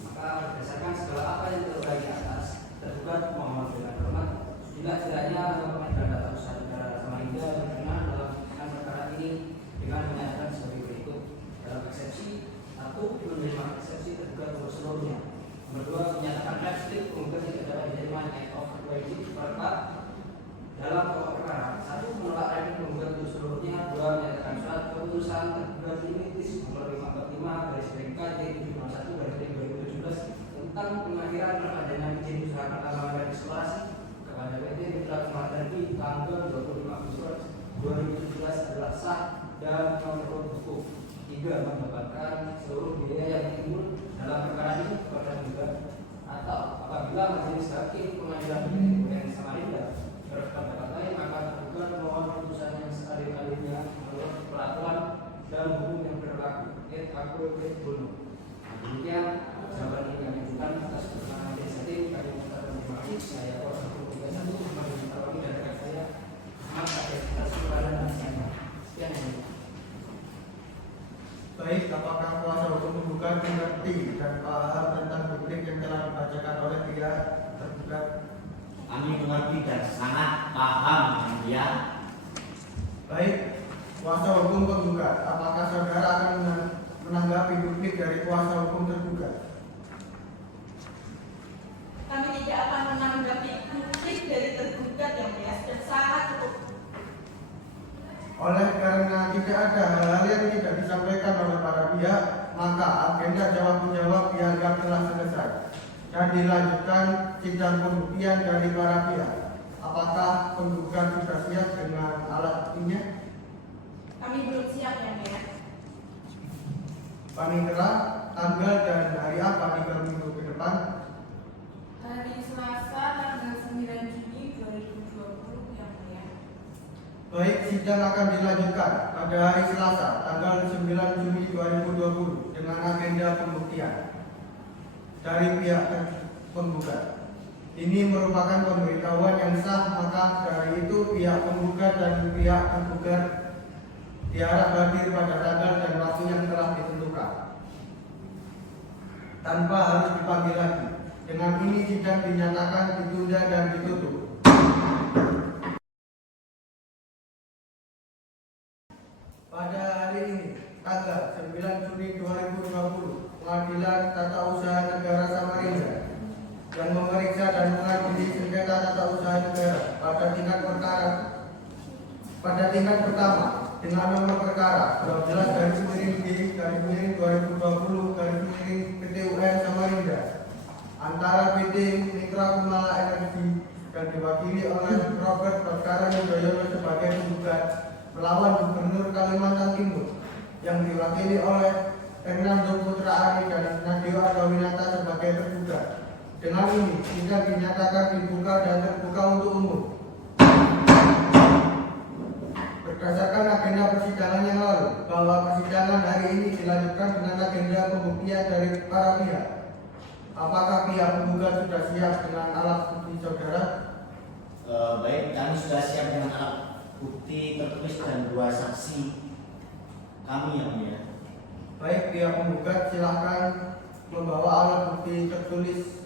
Maka berdasarkan segala apa yang telah di atas, tergugat mohon dengan hormat setidaknya pengadilan tata usaha negara Samarinda berkenan dalam perkara ini dengan menyatakan sebagai berikut. Dalam eksepsi 1. Menerima eksepsi tergugat untuk seluruhnya. Nomor 2. Menyatakan replik penggugat tidak dapat diterima act of equality perkara dalam pokok perkara. 1. Menolak replik penggugat untuk seluruhnya. 2. Menyatakan surat keputusan tergugat limitis nomor 545 garis BK T701 garis 2017 tentang pengakhiran perpanjangan izin usaha pertambangan dan eksplorasi kepada PT Mitra Pengelola Energi tanggal 25 Agustus 2017 adalah sah dan menurut hukum. 3. Mendapatkan seluruh biaya yang timbul dalam perkara ini kepada penggugat atau apabila majelis hakim pengadilan negeri Samarinda berpendapat lain maka tergugat mohon putusan yang sekali-kalinya menurut peraturan dan hukum yang berlaku. Aku bunuh. Demikian jawaban yang kami ajukan atas permohonan majelis hakim. Kami mengucapkan terima kasih. Saya kuasa hukum 31 sebagai mengetahui dan rekan saya Ahmad atas kepada dan saya. Sekian yang Baik, apakah kuasa hukum penggugat mengerti dan paham tentang duplik yang telah dibacakan oleh pihak tergugat? Kami mengerti dan sangat paham Ya. Baik, kuasa hukum penggugat, apakah saudara akan menanggapi duplik dari kuasa hukum tergugat? Kami tidak akan menanggapi duplik dari tergugat yang mulia dan sangat cukup. Oleh karena tidak ada hal-hal yang tidak disampaikan oleh para pihak, maka agenda jawab-menjawab dianggap telah selesai dan dilanjutkan sidang pembuktian dari para pihak. Apakah penggugat sudah siap dengan alat buktinya? Kami belum siap yang mulia. Panitera, tanggal dan hari apa 3 minggu ke depan? Hari Selasa tanggal 9 Juni 2020 yang mulia. Baik, sidang akan dilanjutkan pada hari Selasa, tanggal 9 Juni 2020 dengan agenda pembuktian dari pihak penggugat. Ini merupakan pemberitahuan yang sah, maka dari itu pihak penggugat dan pihak tergugat diharap hadir pada tanggal dan waktu yang telah ditentukan tanpa harus dipanggil lagi. Dengan ini sidang dinyatakan ditunda dan ditutup. Pada hari ini, tanggal 9 Juni 2020, Pengadilan Tata Usaha Negara Samarinda yang memeriksa dan mengadili sengketa tata usaha negara pada tingkat pertama dengan nomor perkara 12/D/2020 PT UN Samarinda antara PT Mitra Kumala Energi dan diwakili oleh Robert Baskara Yudhoyono sebagai penggugat melawan Gubernur Kalimantan Timur yang diwakili oleh Hernando Putra Ari dan Nadio Adawinata sebagai tergugat. Dengan ini, sidang dinyatakan dibuka dan terbuka untuk umum. Berdasarkan agenda persidangan yang lalu, bahwa persidangan hari ini dilanjutkan dengan agenda pembuktian dari para pihak. Apakah pihak penggugat sudah siap dengan alat bukti saudara? Baik, kami sudah siap dengan alat bukti tertulis dan 2 saksi kami yang mulia. Baik, pihak penggugat silakan membawa alat bukti tertulis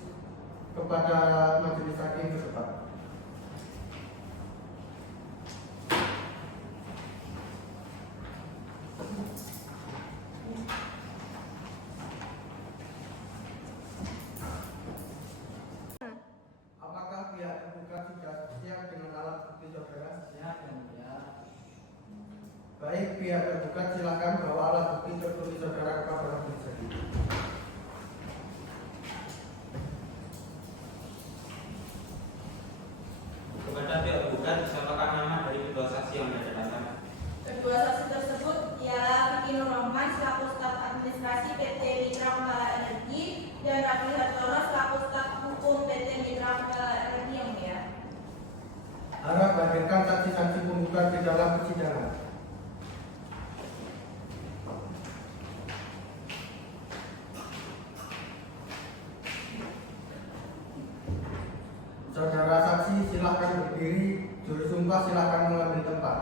kepada majelis hakim ke depan. Apakah pihak tergugat sudah siap dengan alat bukti saudara? Siap yang mulia. Baik, pihak tergugat silakan bawa alat bukti tertulis saudara kepada majelis hakim. Kepada pihak penggugat silakan nama dari kedua saksi yang didatangkan. Kedua saksi tersebut ialah Vicky Nur Rahman selaku staf administrasi PT Mitra Kumala Energi dan Raffi Hartono selaku staf hukum PT Mitra Kumala Energi yang mulia. Harap hadirkan saksi-saksi penggugat di dalam persidangan. Saudara saksi silakan berdiri, juru sumpah silakan mengambil tempat.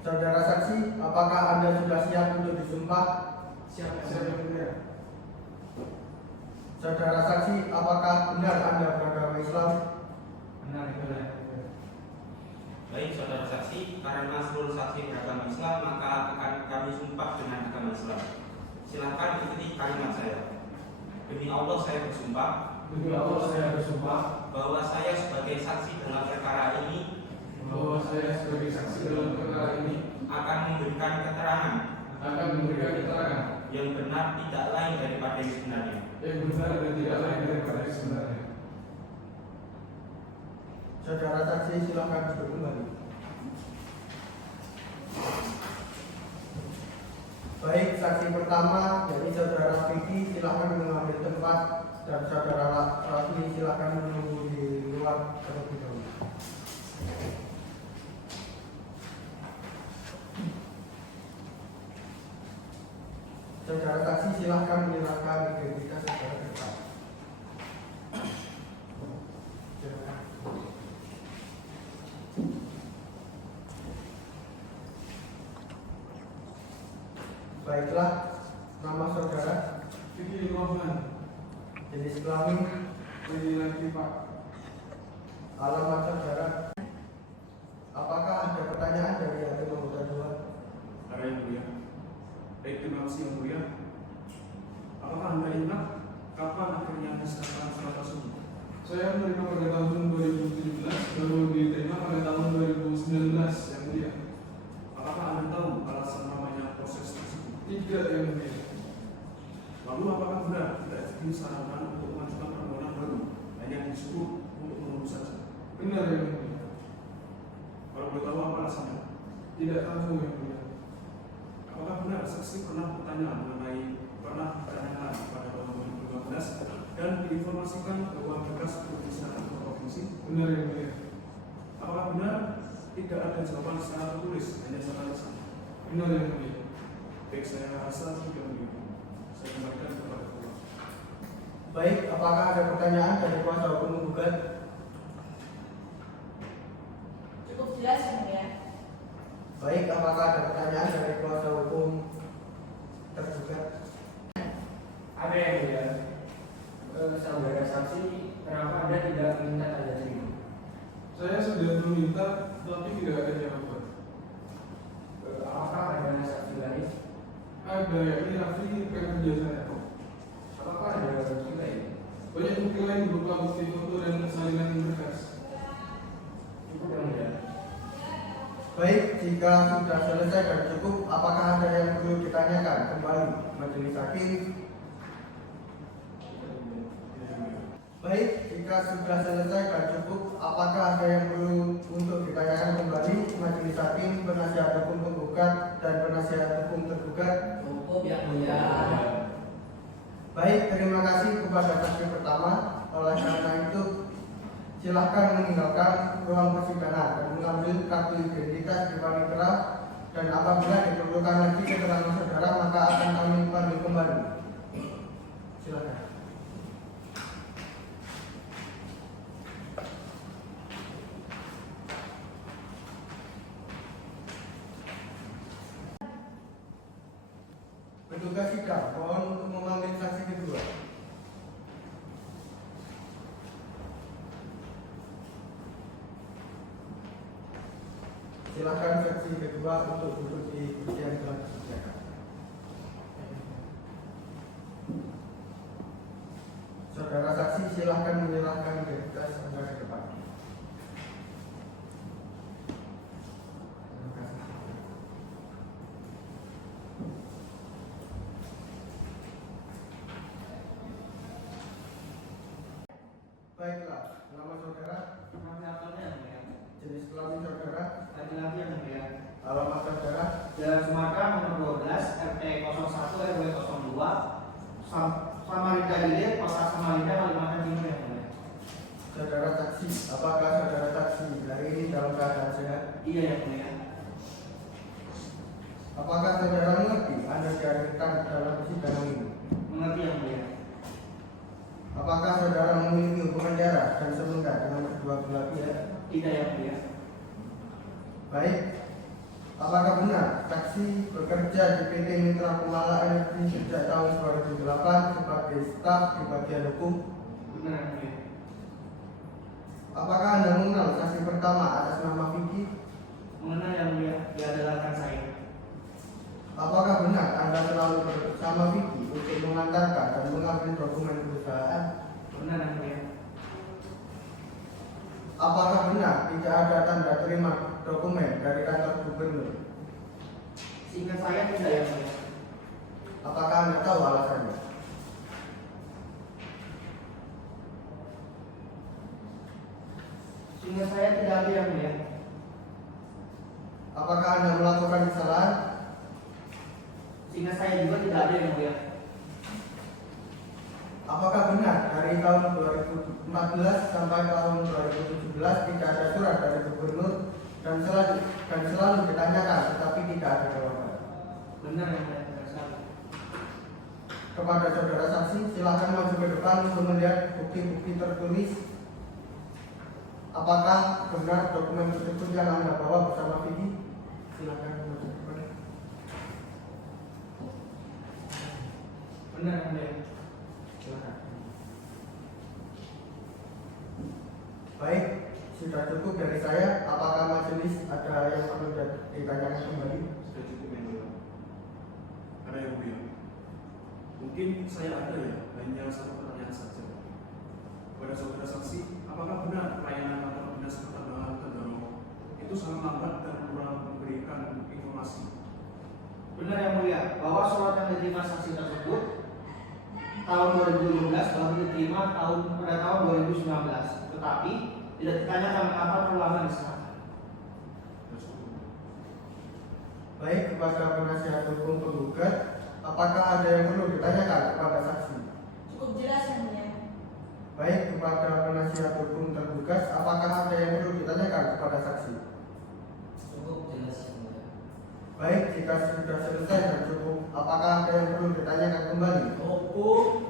Saudara saksi, apakah Anda sudah siap untuk disumpah? Siap yang mulia. Saudara saksi, apakah benar Anda beragama Islam? Benar itu ya. Baik, saudara saksi, karena seluruh saksi beragama Islam, maka akan kami sumpah dengan agama Islam. Silakan ikuti kalimat saya. Demi Allah saya bersumpah Demi Allah saya bersumpah bahwa saya sebagai saksi dalam perkara ini bahwa saya sebagai saksi dalam perkara ini akan memberikan keterangan akan memberikan keterangan yang benar tidak lain daripada yang sebenarnya. yang benar dan tidak lain daripada yang sebenarnya. Saudara saksi silakan duduk kembali. Baik, saksi pertama dari saudara Vicky silakan mengambil tempat dan saudara Raffi silakan menunggu di luar terlebih dahulu. Saudara saksi silakan menyerahkan identitas saudara ke depan. Silakan. Baiklah, nama saudara Vicky Rohman, jenis kelamin, laki-laki Pak. alamat saudara. Apakah ada pertanyaan dari hakim anggota dua? Ada yang mulia. Baik, terima kasih yang mulia. Apakah Anda ingat kapan akhirnya diserahkan surat tersebut? Saya menerima pada tahun 2017, lalu diterima pada tahun 2019 yang mulia. Apakah Anda tahu alasan namanya proses tersebut? Tidak yang mulia. Lalu apakah benar tidak disarankan untuk mengajukan permohonan baru, hanya disuruh untuk menunggu saja? Benar yang mulia. Kalau boleh tahu apa alasannya? Tidak tahu yang mulia. Apakah benar saksi pernah bertanya ditanyakan pada tahun 2015 dan diinformasikan bahwa berkas berkisar ke provinsi? Benar yang mulia. Apakah benar tidak ada jawaban secara tertulis, hanya secara lisan? Benar yang mulia. Baik, saya rasa sudah mulia. Saya kembalikan kepada ketua. Baik, apakah ada pertanyaan dari kuasa hukum menggugat? Cukup jelas yang mulia. Baik, apakah ada pertanyaan dari kuasa hukum tergugat? Ada yang mulia. Saudara saksi, kenapa Anda tidak minta tanda terima? Saya sudah meminta, tapi tidak ada jawaban. Apakah ada saksi lain? Ada, yakni Raffi rekan kerja saya. Apakah ada bukti lain? Banyak bukti lain berupa bukti foto dan salinan berkas. Cukup yang mulia. Baik, jika sudah selesai dan cukup, apakah ada yang perlu ditanyakan kembali majelis hakim? Baik, jika sudah selesai dan cukup, apakah ada yang perlu untuk ditanyakan kembali majelis hakim, penasihat hukum penggugat dan penasihat hukum tergugat? Cukup yang mulia. Baik, terima kasih kepada saksi pertama. Oleh karena itu, silakan meninggalkan ruang persidangan dan mengambil kartu identitas di panitera, dan apabila diperlukan lagi keterangan saudara maka akan kami panggil kembali. Silakan. Petugas sidang, mohon untuk memanggil saksi kedua. Silakan saksi kedua untuk duduk di kursi yang telah disediakan. Saudara saksi, silakan menyerahkan identitas Anda ke depan. Terima kasih. Baiklah, nama saudara, jenis kelamin saudara, Laki-laki yang mulia. alamat saudara, Jalan Sumatera nomor 12 RT 01 RW 02 Samarinda Hilir, Kota Samarinda, Kalimantan Timur yang mulia. saudara saksi, apakah saudara saksi hari ini dalam keadaan sehat? Iya yang mulia. Apakah saudara mengerti Anda dihadirkan dalam persidangan ini? Mengerti yang mulia. Apakah saudara memiliki hubungan darah dan semenggak dengan kedua belah pihak? Tidak yang mulia. Baik. Apakah benar saksi bekerja di PT Mitra Kumala Energi sejak tahun 2008 sebagai staf di bagian hukum? Benar yang mulia. Apakah Anda mengenal saksi pertama atas nama Vicky? Mengenal yang mulia. Dia adalah rekan saya. Apakah benar Anda selalu bersama Vicky untuk mengantarkan dan mengambil dokumen perusahaan? Benar yang mulia. Apakah benar tidak ada tanda terima dokumen dari kantor gubernur? Seingat saya tidak yang mulia. Apakah Anda tahu alasannya? Seingat saya tidak ada yang mulia. Apakah Anda melakukan kesalahan? Seingat saya juga tidak ada yang mulia. Apakah benar dari tahun 2014 sampai tahun 2017 tidak ada surat dari gubernur dan selalu ditanyakan tetapi tidak ada jawaban? Benar yang mulia. Benar sekali. Kepada saudara saksi, silakan maju ke depan untuk melihat bukti-bukti tertulis. Apakah benar dokumen tersebut yang Anda bawa bersama Vicky? Silakan maju ke depan. Benar, benar. Silakan. Baik, sudah cukup dari saya. Apakah majelis ada yang perlu ditanyakan kembali? Sudah cukup yang mulia. Ada yang mulia. Mungkin saya ada ya, hanya satu pertanyaan saja. Kepada saudara saksi, apakah benar pelayanan kantor dinas pertambangan Tondano itu sangat lambat dan kurang memberikan informasi? Benar yang mulia, bahwa surat yang diterima saksi tersebut tahun 2015 baru diterima pada tahun 2019, tetapi tidak ditanyakan mengapa terlalu lama diserahkan. Baik, kepada penasihat hukum penggugat, apakah ada yang perlu ditanyakan kepada saksi? Cukup jelas yang mulia. Baik, kepada penasihat hukum tergugat, apakah ada yang perlu ditanyakan kepada saksi? Cukup jelas yang mulia. Baik, jika sudah selesai dan cukup, apakah ada yang perlu ditanyakan kembali? Cukup.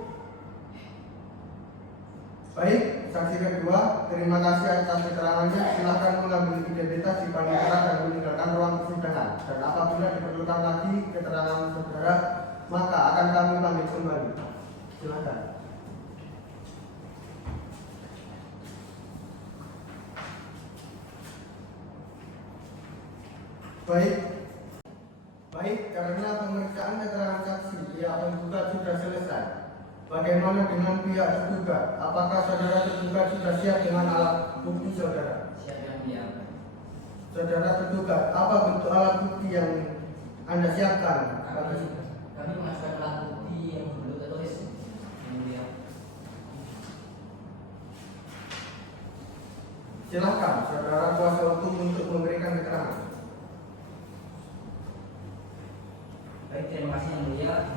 Baik, saksi kedua, terima kasih atas keterangannya. Silakan mengambil identitas di panitera dan meninggalkan ruang persidangan. Dan apabila diperlukan lagi keterangan saudara, maka akan kami panggil kembali. Silakan. Baik, karena pemeriksaan keterangan saksi pihak penggugat sudah selesai. Bagaimana dengan pihak tergugat? Apakah saudara tergugat sudah siap dengan alat bukti saudara? Siap yang mulia. Saudara tergugat, apa bentuk alat bukti yang Anda siapkan? Kami mengajukan alat bukti yang belum tertulis yang mulia. Silakan, saudara kuasa hukum untuk memberikan keterangan. Baik, terima kasih yang mulia.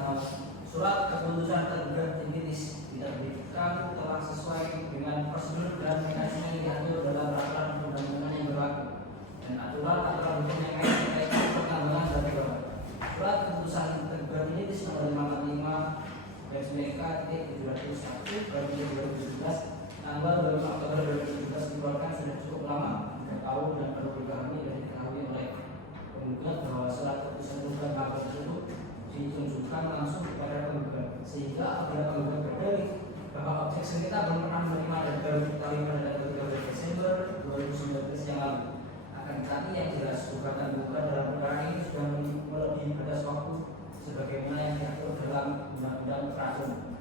Surat keputusan tergugat Tinitis tidak diberikan telah sesuai dengan prosedur dan mekanisme yang diatur dalam peraturan perundang-undangan yang berlaku dan aturan hukum yang lain terkait pertambangan dan negara. Surat keputusan tergugat Tinitis nomor 55 701/2017 tanggal 25 Oktober 2017 dikeluarkan sudah cukup lama, 3 tahun, dan perlu dipahami dan diketahui oleh penggugat bahwa surat keputusan tergugat tersebut ditunjukkan langsung kepada penggugat, sehingga apabila penggugat berdalih bahwa objek sengketa belum pernah menerima dan baru diketahui pada tanggal 13 Desember 2019 yang lalu. Akan tetapi yang jelas gugatan penggugat dalam perkara ini sudah melebihi batas waktu sebagaimana yang diatur dalam Undang-Undang Peraturan.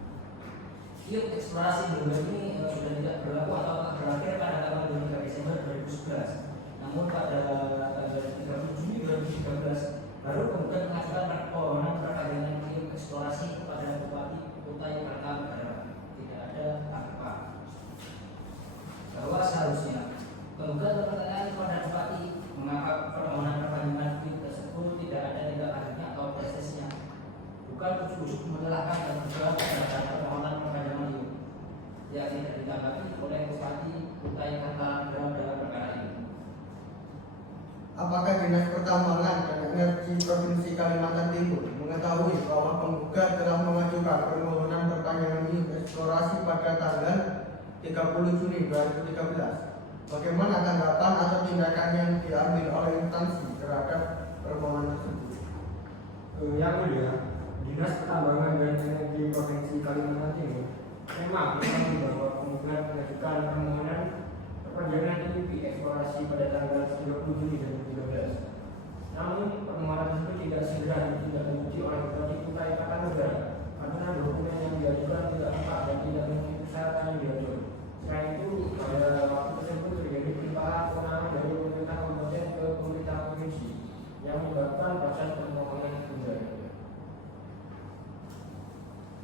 Iup eksplorasi penggugat ini sudah tidak berlaku atau berakhir pada tanggal 23 Desember 2011. Namun pada tanggal 30 Juni 2013 baru penggugat mengajukan permohonan perpanjangan iup eksplorasi kepada Bupati Kutai Kartanegara. Tidak ada apa. Bahwa seharusnya penggugat bertanya kepada Bupati mengapa permohonan perpanjangan iup tersebut tidak ada tindak lanjutnya atau prosesnya, bukan ujuk-ujuk menyalahkan dan berjuang terhadap permohonan perpanjangan iup yang tidak ditanggapi oleh Bupati Kutai Kartanegara dalam perkara ini. Apakah Dinas Pertambangan dan Energi Provinsi Kalimantan Timur mengetahui bahwa penggugat telah mengajukan permohonan perpanjangan iup eksplorasi pada tanggal 30 Juni 2013? Bagaimana tanggapan atau tindakan yang diambil oleh instansi terhadap permohonan tersebut? Yang mulia, Dinas Pertambangan dan Energi Provinsi Kalimantan Timur memang mengetahui bahwa penggugat mengajukan permohonan perpanjangan iup eksplorasi pada tanggal 30 Juni 2013. Namun permohonan tersebut tidak segera ditindaklanjuti oleh Bupati Kutai Kartanegara karena dokumen yang diajukan tidak lengkap dan tidak memenuhi persyaratan yang diatur. Selain itu, pada waktu tersebut terjadi pelimpahan kewenangan dari pemerintah kabupaten ke pemerintah provinsi yang menyebabkan proses permohonan tertunda.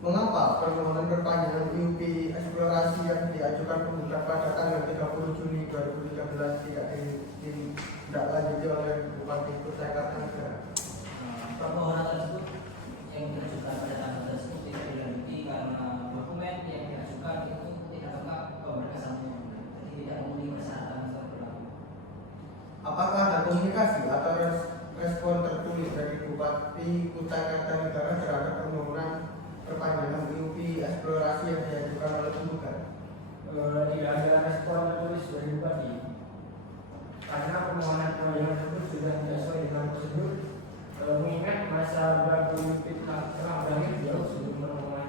Mengapa permohonan perpanjangan iup eksplorasi yang diajukan penggugat pada tanggal 30 Juni 2013 tidak ditindaklanjuti oleh Bupati Kutai Kartanegara? Permohonan tersebut yang diajukan pada tanggal tersebut tidak dilanjuti karena dokumen yang diajukan itu tidak lengkap pemberkasannya, jadi tidak memenuhi persyaratan yang berlaku. Apakah ada komunikasi atau respon tertulis dari Bupati Kutai Kartanegara terhadap permohonan perpanjangan iup eksplorasi yang diajukan oleh penggugat? Tidak ada respon tertulis dari Bupati karena permohonan perpanjangan tersebut sudah tidak sesuai dengan prosedur, mengingat masa berlaku iup telah berakhir jauh sebelum permohonan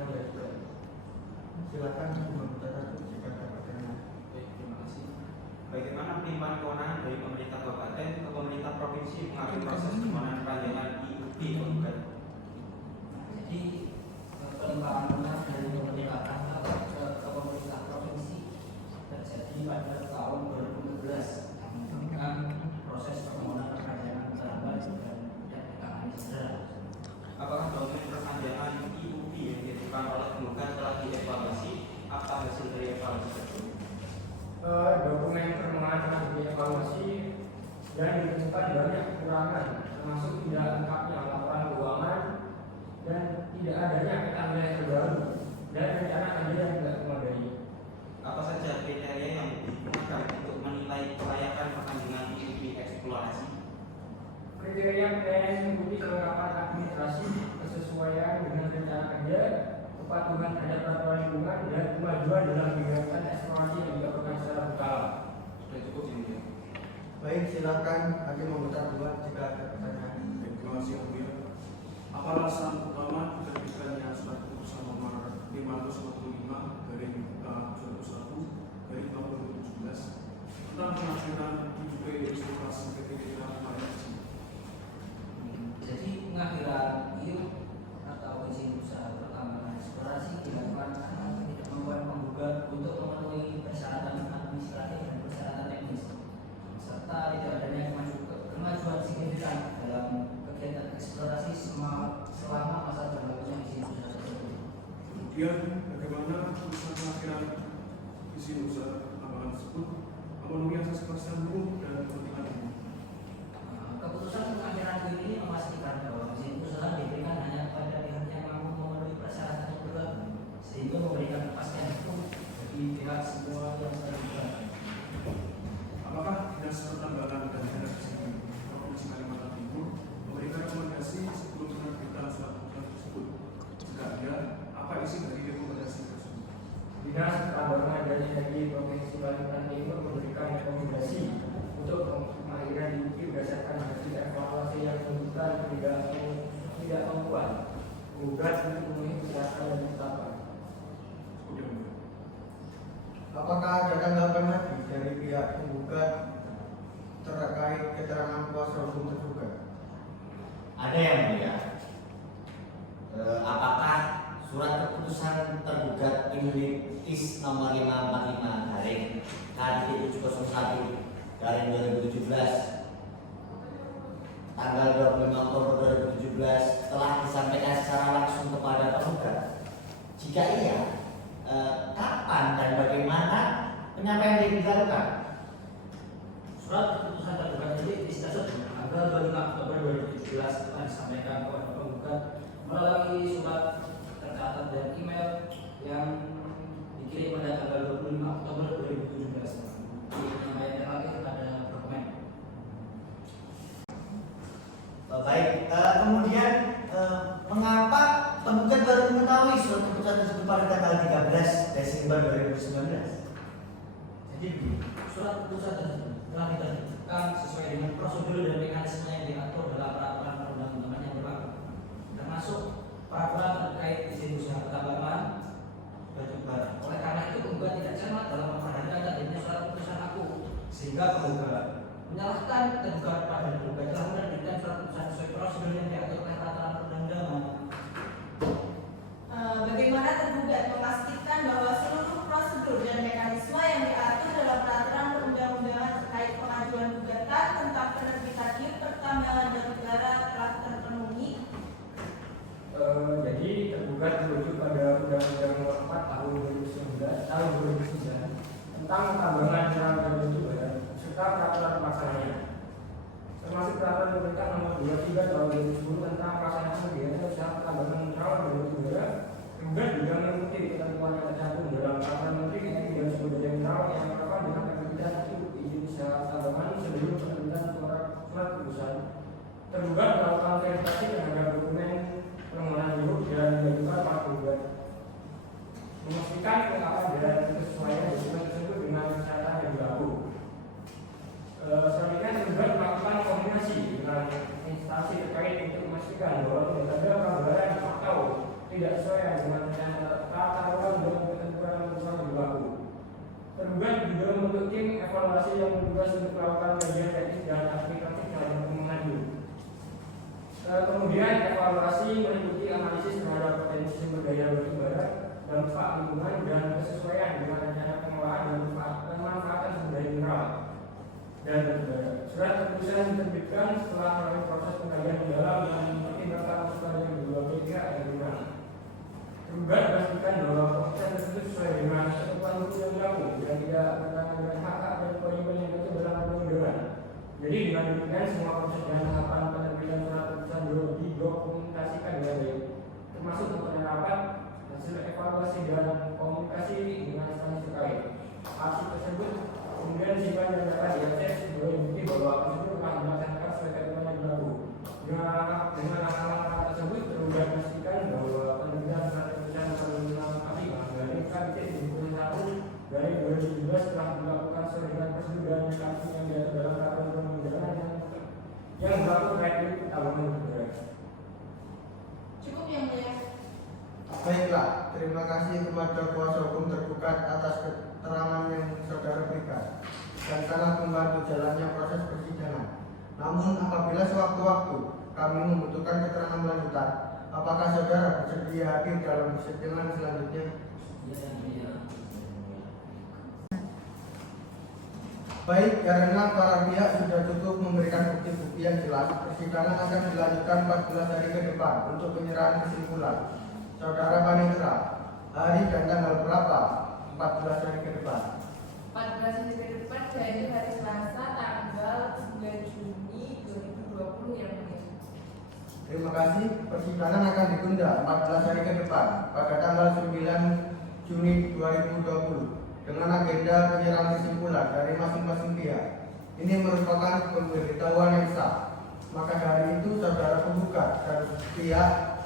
provinsi mengambil proses permohonan perpanjangan IUP penggugat. Jadi pelimpahan lunas dari pemerintah ke pemerintah provinsi terjadi pada tahun 2016 yang menyebabkan proses permohonan perpanjangan terlambat dan tidak ditangani segera. Apakah dokumen perpanjangan IUP yang diajukan oleh penggugat telah dievaluasi? Apa hasil dari evaluasi tersebut? Dokumen permohonan telah dievaluasi dan ditemukan banyak kekurangan, termasuk tidak lengkapnya laporan keuangan dan tidak adanya peta wilayah terbaru dan rencana kerja yang tidak memadai. Apa saja kriteria yang digunakan untuk menilai kelayakan perpanjangan IUP eksplorasi? Kriteria PNS mengikuti kelengkapan administrasi, kesesuaian dengan rencana kerja, kepatuhan terhadap peraturan lingkungan, dan kemajuan dalam kegiatan eksplorasi yang dilakukan secara berkala. Sudah cukup ini. Baik, silakan hakim memutar dua jika ada pertanyaan. Terima kasih Yang Mulia. Apa alasan utama diterbitkannya surat keputusan nomor 545 dari 2001 dari tahun 2017 tentang pengaturan IUP eksplorasi PT Mitra Kumala SC? Jadi pengakhiran IUP atau izin usaha pertambangan eksplorasi dilakukan karena ketidakmampuan penggugat untuk memenuhi persyaratan administratif dan persyaratan teknis, serta tidak adanya kemajuan signifikan dalam kegiatan eksplorasi selama masa berlakunya izin usaha tersebut. Kemudian bagaimana putusan pengakhiran izin usaha pertambangan tersebut memenuhi asas kepastian hukum dan kepentingan umum? Keputusan pengakhiran ini memastikan bahwa izin usaha diberikan hanya kepada pihak yang mampu memenuhi persyaratan yang berlaku, sehingga memberikan kepastian hukum bagi pihak semua yang terlibat. Apakah Dinas Pertambangan dan Energi Provinsi Kalimantan Timur memberikan rekomendasi sebelum penerbitan surat keputusan tersebut? Jika iya, apa isi dari rekomendasi tersebut? Dinas Pertambangan dan Energi Provinsi Kalimantan Timur memberikan rekomendasi untuk pengakhiran IUP berdasarkan hasil evaluasi yang menunjukkan tidak membuat penggugat untuk memenuhi persyaratan dan ketetapan. Apakah ada tanggapan lagi dari pihak penggugat terkait keterangan kuasa hukum tergugat? Ada Yang Mulia. Apakah surat keputusan tergugat Inlitis nomor 545 garing K701 garing 2017 tanggal 25 Oktober 2017 telah disampaikan secara langsung kepada penggugat? Jika iya, kapan dan bagaimana penyampaian ini dilakukan? Surat keputusan tergugat Inlitis tersebut tanggal 25 Oktober 2017 telah disampaikan kepada penggugat melalui surat tercatat dan email yang dikirim pada tanggal 25 Oktober 2017. Penyampaian terakhir pada dokumen. Baik, kemudian mengapa penggugat baru mengetahui surat keputusan tersebut pada tanggal 13 Desember 2019? Jadi begini, surat keputusan tersebut telah diterbitkan sesuai dengan prosedur dan mekanisme yang diatur dalam peraturan perundang-undangan yang berlaku, termasuk peraturan terkait izin usaha pertambangan batubara. Oleh karena itu penggugat tidak cermat dalam memperhatikan terbitnya surat keputusan aku, sehingga penggugat menyalahkan tergugat pada penggugat telah menerbitkan surat keputusan sesuai prosedur yang diatur oleh peraturan perundang-undangan. Bagaimana tergugat memastikan bahwa seluruh prosedur dan mekanisme yang diatur dalam peraturan perundang-undangan terkait pengajuan gugatan tentang penerbitan IUP pertambangan batubara telah terpenuhi? Jadi tergugat merujuk pada Undang-Undang Nomor 4 Tahun 2009 tentang pertambangan mineral dan batubara serta peraturan pelaksananya, termasuk peraturan pemerintah Nomor 23 Tahun 2010 tentang pelaksanaan kegiatan usaha pertambangan mineral dan batubara. Tergugat juga mengikuti ketentuan yang tercantum dalam peraturan Menteri Energi dan Sumber Daya Mineral yang merupakan dengan penerbitan izin usaha pertambangan sebelum penerbitan surat keputusan. Tergugat melakukan verifikasi terhadap dokumen permohonan IUP dan diajukan oleh penggugat, memastikan kelengkapan dan kesesuaian dokumen tersebut dengan persyaratan yang berlaku. Selanjutnya tergugat melakukan koordinasi dengan instansi terkait untuk memastikan bahwa tidak ada pelanggaran atau tidak sesuai dengan tata ruang dan ketentuan yang berlaku. Tergugat juga membentuk tim evaluasi yang bertugas untuk melakukan kajian teknis dan administratif terhadap permohonan evaluasi meliputi analisis terhadap potensi sumber daya beribadah, dampak lingkungan, dan kesesuaian dengan rencana pengelolaan dan pemanfaatan sumber daya mineral dan beribadah. Surat keputusan diterbitkan setelah melalui proses pengkajian mendalam dan mempertimbangkan masukan dari berbagai pihak yang berwenang. Tergugat memastikan bahwa keputusan tersebut sesuai dengan ketentuan hukum yang berlaku dan tidak bertentangan dengan hak-hak dan kewajiban yang diatur dalam perundang-undangan. Jadi dengan demikian semua proses dan tahapan penerbitan surat keputusan didokumentasikan dengan baik, termasuk metode rapat, hasil evaluasi dan komunikasi dengan instansi terkait. Arsip tersebut kemudian simpan dan dapat diakses sebagai bukti bahwa tersebut telah dilaksanakan sesuai ketentuan yang berlaku. Dengan langkah-langkah tersebut tergugat memastikan bahwa penerbitan surat keputusan melengkapi dari KBT 71 dari 2017 telah dilakukan sesuai dengan prosedur dan mekanisme yang diatur dalam peraturan perundang-undangan yang berlaku terkait dengan pertambangan batu. Cukup yang mulia. Baiklah, terima kasih kepada kuasa hukum tergugat atas keterangan yang saudara berikan dan telah membantu jalannya proses persidangan. Namun apabila sewaktu-waktu kami membutuhkan keterangan lanjutan, apakah saudara bersedia hadir dalam persidangan selanjutnya? Baik, karena para pihak sudah cukup memberikan bukti-bukti yang jelas, persidangan akan dilanjutkan 14 hari ke depan untuk penyerahan kesimpulan. Saudara Panitra, hari dan tanggal berapa 14 hari ke depan? 14 hari ke depan dari hari Selasa tanggal 9 Juni 2020 yang mulia. Terima kasih. Persidangan akan ditunda 14 hari ke depan pada tanggal 9 Juni 2020 dengan agenda penyerahan kesimpulan dari masing-masing pihak. Ini merupakan pemberitahuan yang sah. Maka dari itu saudara penggugat dan pihak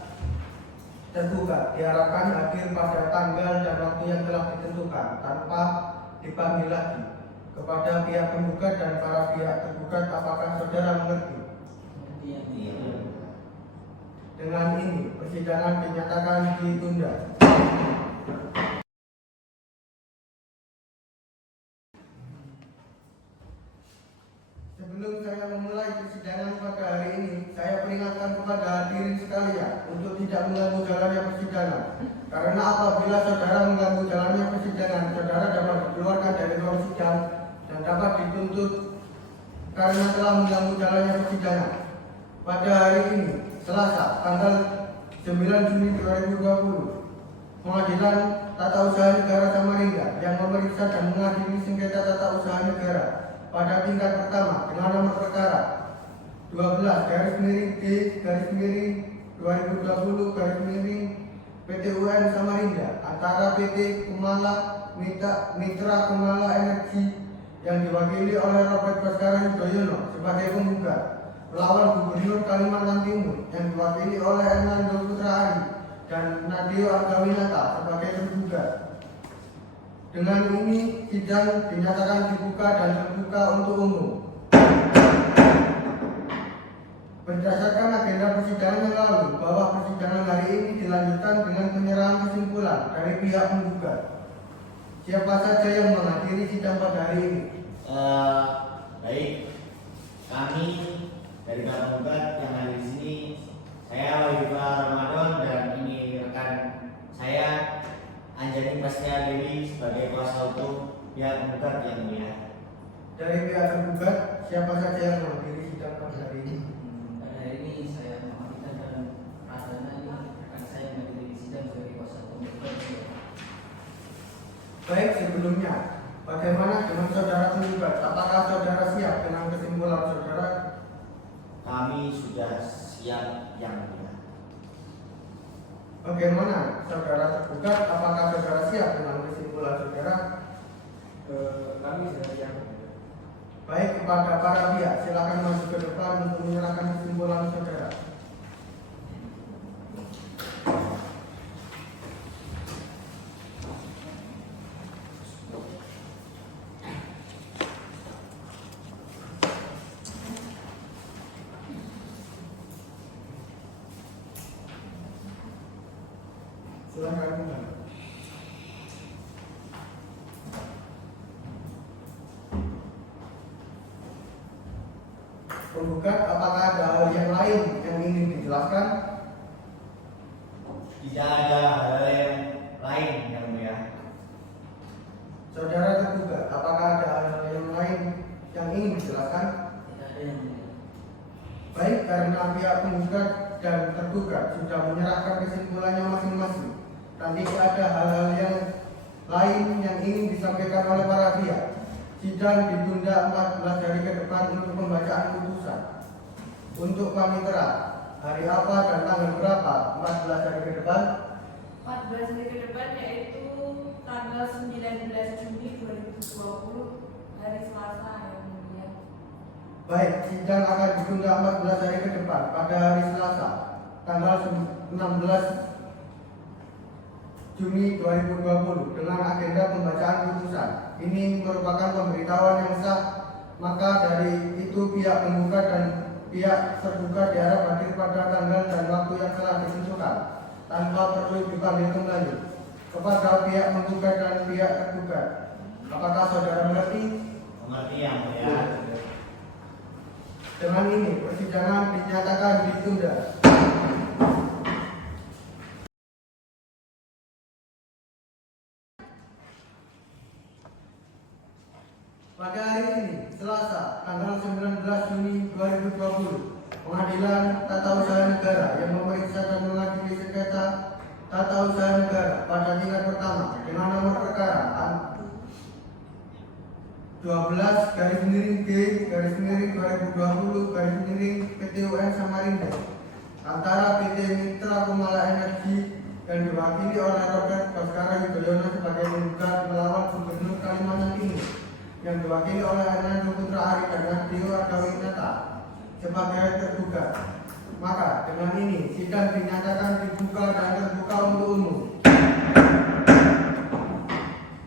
tergugat diharapkan hadir pada tanggal dan waktu yang telah ditentukan tanpa dipanggil lagi. Kepada pihak penggugat dan para pihak tergugat, apakah saudara mengerti? Dengan ini persidangan dinyatakan ditunda. Sebelum saya memulai persidangan pada hari ini, saya peringatkan kepada hadirin sekalian untuk tidak mengganggu jalannya persidangan. Karena apabila saudara mengganggu jalannya persidangan, saudara dapat dikeluarkan dari ruang sidang dan dapat dituntut karena telah mengganggu jalannya persidangan. Pada hari ini, Selasa, tanggal 9 Juni 2020, Pengadilan Tata Usaha Negara Samarinda yang memeriksa dan mengadili sengketa tata usaha negara pada tingkat pertama dengan nomor perkara 12/D/2020 PT UN Samarinda antara PT Kumala Mitra Kumala Energi yang diwakili oleh Robert Baskara Yudhoyono sebagai penggugat melawan Gubernur Kalimantan Timur yang diwakili oleh Hernando Putra Ari dan Nadio Argawinata sebagai tergugat. Dengan ini sidang dinyatakan dibuka dan terbuka untuk umum. Berdasarkan agenda persidangan yang lalu, bahwa persidangan hari ini dilanjutkan dengan penyerahan kesimpulan dari pihak penggugat. Siapa saja yang menghadiri sidang pada hari ini? Baik, kami dari para penggugat yang ada di sini, saya Wahyufa Ramadan dan ini rekan saya Anjani Prastia Dewi sebagai kuasa hukum pihak penggugat yang mulia. Dari pihak tergugat, siapa saja yang menghadiri sidang pada hari ini? Pada hari ini saya Muhammad Itan dan Pradana ini akan saya menghadiri sidang sebagai kuasa hukum. Baik, sebelumnya, bagaimana dengan saudara tergugat? Apakah saudara siap dengan kesimpulan saudara? Kami sudah siap yang mulia. Bagaimana saudara tergugat? Apakah saudara siap dengan kesimpulan saudara? Kami sudah siap. Baik, kepada para pihak, silakan maju ke depan untuk menyerahkan kesimpulan saudara. Silakan mulai. Penggugat, apakah ada hal yang lain yang ingin dijelaskan? karena pihak penggugat dan tergugat sudah menyerahkan kesimpulannya masing-masing dan tidak ada hal-hal yang lain yang ingin disampaikan oleh para pihak, sidang ditunda 14 hari ke depan untuk pembacaan putusan. Untuk panitera, hari apa dan tanggal berapa 14 hari ke depan? 14 hari ke depan yaitu tanggal 19 Juni 2020 hari Selasa yang mulia. Baik, sidang akan ditunda 14 hari ke depan pada hari Selasa, tanggal 16 Juni 2020 dengan agenda pembacaan putusan. Ini merupakan pemberitahuan yang sah, maka dari itu pihak penggugat dan pihak tergugat diharap hadir pada tanggal dan waktu yang telah ditentukan tanpa perlu dipanggil kembali. Kepada pihak penggugat dan pihak tergugat, apakah saudara mengerti? Mengerti yang mulia. Dengan ini persidangan dinyatakan ditunda. Pada hari ini, Selasa, tanggal 19 Juni 2020, Pengadilan Tata Usaha Negara yang memeriksa dan mengadili sengketa tata usaha negara pada tingkat pertama dengan nomor perkara 12/G/2020 PT-UN Samarinda antara PT Mitra Kumala Energi yang diwakili oleh Robert Baskara Yudhoyono sebagai penggugat melawan Gubernur Kalimantan Timur yang diwakili oleh Hernando Putra Ari dan Nadio Adawinata sebagai tergugat. Maka dengan ini sidang dinyatakan dibuka dan terbuka untuk umum.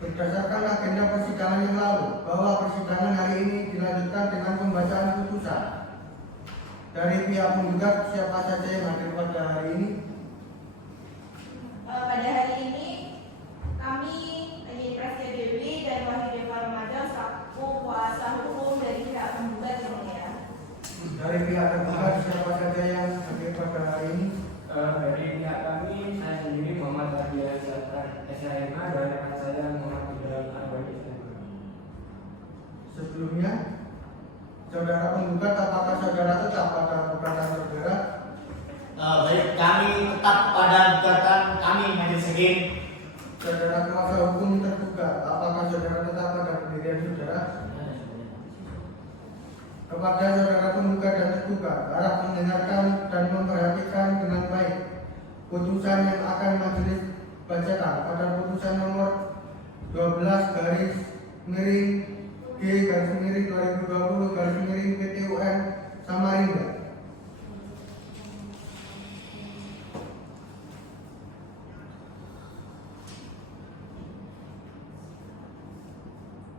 Berdasarkan agenda persidangan yang lalu, bahwa persidangan hari ini dilanjutkan dengan pembacaan putusan. Dari pihak penggugat, siapa saja yang hadir pada hari ini? Pada hari ini kami Yeni Prasetya Dewi dan Wahyu Deva Ramadan selaku kuasa hukum dari pihak penggugat yang mulia. Dari pihak tergugat, siapa saja yang hadir pada hari ini? Dari pihak kami, saya sendiri Muhammad Ardian SHMA dan rekan saya Muhammad Ibrahim Arbani. Sebelumnya, saudara penggugat, apakah saudara tetap pada gugatan saudara? Baik, kami tetap pada gugatan kami Majelis Hakim. Saudara kuasa hukum tergugat, apakah saudara tetap pada pendirian saudara? Kepada saudara penggugat dan tergugat, harap mendengarkan dan memperhatikan dengan baik putusan yang akan majelis bacakan pada putusan nomor 12/G/2020 PT-UN Samarinda.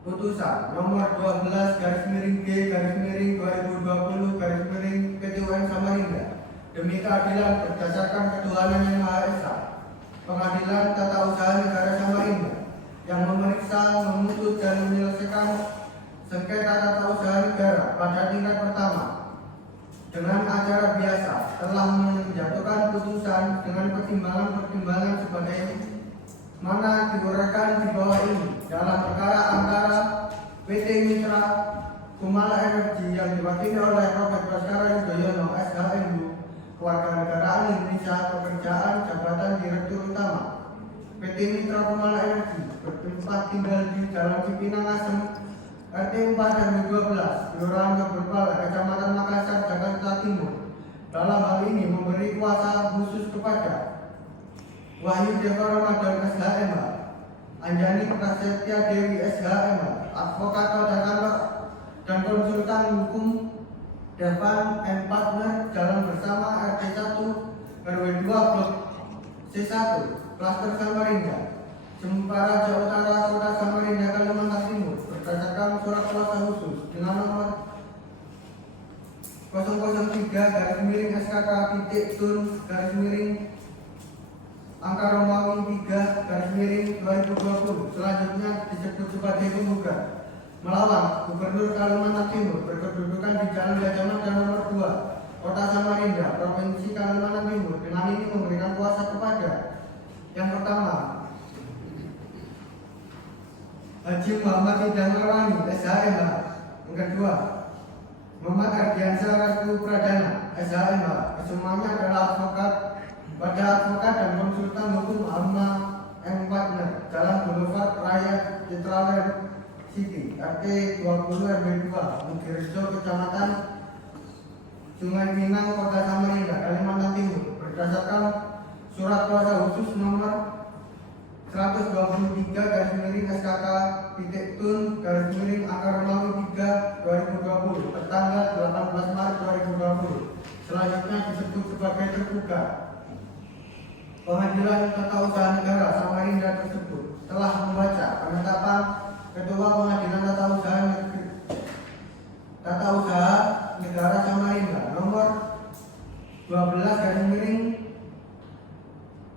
Putusan nomor 12/G/2020 PT-UN Samarinda demi keadilan berdasarkan ketuhanan yang Maha Esa. Pengadilan Tata Usaha Negara Samarinda yang memeriksa, memutus dan menyelesaikan sengketa tata usaha negara pada tingkat pertama dengan acara biasa telah menjatuhkan putusan dengan pertimbangan-pertimbangan sebagai mana diuraikan di bawah ini dalam perkara antara PT Mitra Kumala Energi yang diwakili oleh Robert Baskara Yudhoyono SHMU, Kewarganegaraan Indonesia, Pekerjaan, Jabatan Direktur Utama. PT Mitra Kumala Energi bertempat tinggal di Jalan Cipinang Asem, RT 4 dan 12, Kelurahan Keberpala, Kecamatan Makassar, Jakarta Timur. Dalam hal ini memberi kuasa khusus kepada Wahyu Deva Ramadan SHMH, Anjani Prasetya Dewi SHMH, advokat tata kantor dan konsultan hukum Devan and Partner, Jalan Bersama RT 1 RW 2 Blok C1 Klaster Samarinda, Jempara Jawa Utara, Kota Samarinda, Kalimantan Timur, berdasarkan surat kuasa khusus dengan nomor 003/SKK-Tun angka Romawi 3/2020 selanjutnya disebut sebagai penggugat melawan Gubernur Kalimantan Timur berkedudukan di Jalan Gajah Mada nomor 2, Kota Samarinda, Provinsi Kalimantan Timur. Dengan ini memberikan kuasa kepada yang pertama Haji Muhammad Idang Rawani SHMH, yang kedua Muhammad Ardiansyah Restu Pradana, SHMH. Kesemuanya adalah advokat dan konsultan hukum Alma M. Partner, Jalan Boulevard Raya Citraland City, RT 20 RW 2, Mugirejo, Kecamatan Sungai Minang, Kota Samarinda, Kalimantan Timur. Berdasarkan surat kuasa khusus nomor 123 SKK-TUN-AKR 3 tertanggal 18 Maret 2020. Selanjutnya disebut sebagai terbuka. Pengadilan Tata Usaha Negara Samarinda tersebut telah membaca penetapan Ketua Pengadilan Tata Usaha Negara Samarinda nomor 12/PN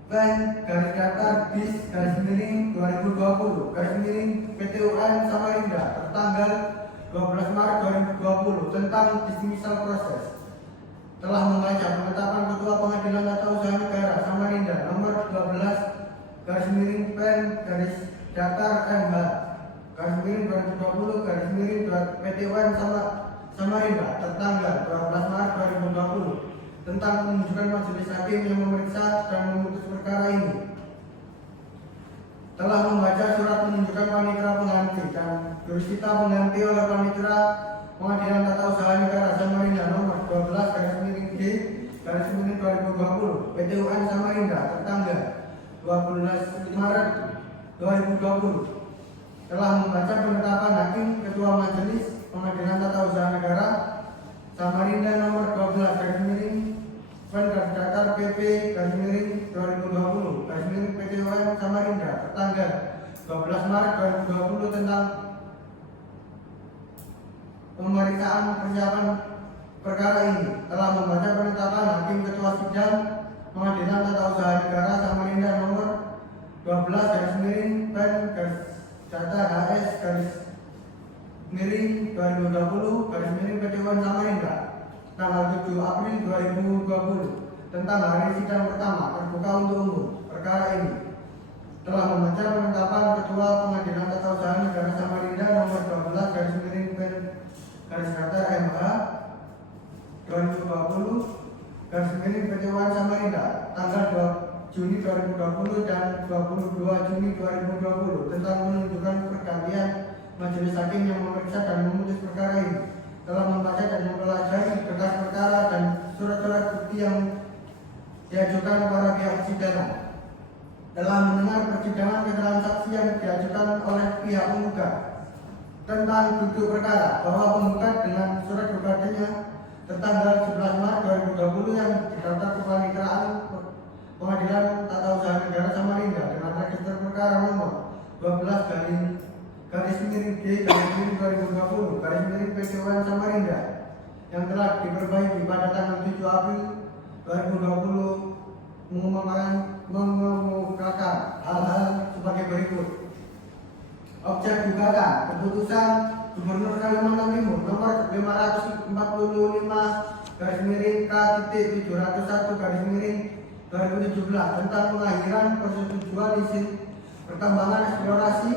BIS/2020/PTUN Samarinda tertanggal 12 Maret 2020 tentang dismisal proses. Telah membaca penetapan Ketua Pengadilan Tata Usaha Negara Samarinda nomor 12/MH/2020/PTUN Samarinda tertanggal 12 Maret 2020 tentang menunjukkan majelis hakim yang memeriksa dan memutus perkara ini. Telah membaca surat penunjukan panitera pengganti dan jurusita pengganti oleh panitera Pengadilan Tata Usaha Negara Samarinda nomor 12/G/2020 PTUN Samarinda tertanggal 12 Maret 2020. Telah membaca penetapan hakim Ketua Majelis Pengadilan Tata Usaha Negara Samarinda nomor 12/PP/2020/PTUN Samarinda tertanggal 12 Maret 2020 tentang pemeriksaan persiapan perkara ini. Telah membaca penetapan hakim Ketua Sidang Pengadilan Tata Usaha Negara Samarinda nomor 12/PEN/2020/PTUN Samarinda tanggal 7 April 2020 tentang hari sidang pertama terbuka untuk umum perkara ini. Telah membaca penetapan Ketua Pengadilan Tata Usaha Negara Samarinda nomor 12/PEN/2020/PTUN Samarinda tanggal 2 Juni 2020 dan 22 Juni 2020 tentang menunjukkan pergantian majelis hakim yang memeriksa dan memutus perkara ini. Telah membaca dan mempelajari berkas perkara dan surat-surat bukti yang diajukan para pihak persidangan. Telah mendengar persidangan keterangan saksi yang diajukan oleh pihak penggugat tentang duduk perkara bahwa penggugat dengan surat gugatannya tertanggal 11 Maret 2020 yang didaftar ke paniteraan Pengadilan Tata Usaha Negara Samarinda dengan register perkara nomor 12/G/2020/PTUN Samarinda yang telah diperbaiki pada tanggal 7 April 2020 mengemukakan hal-hal sebagai berikut. Objek gugatan: keputusan Gubernur Kalimantan Timur nomor 550-K-701-2017 tentang pengakhiran persetujuan izin pertambangan eksplorasi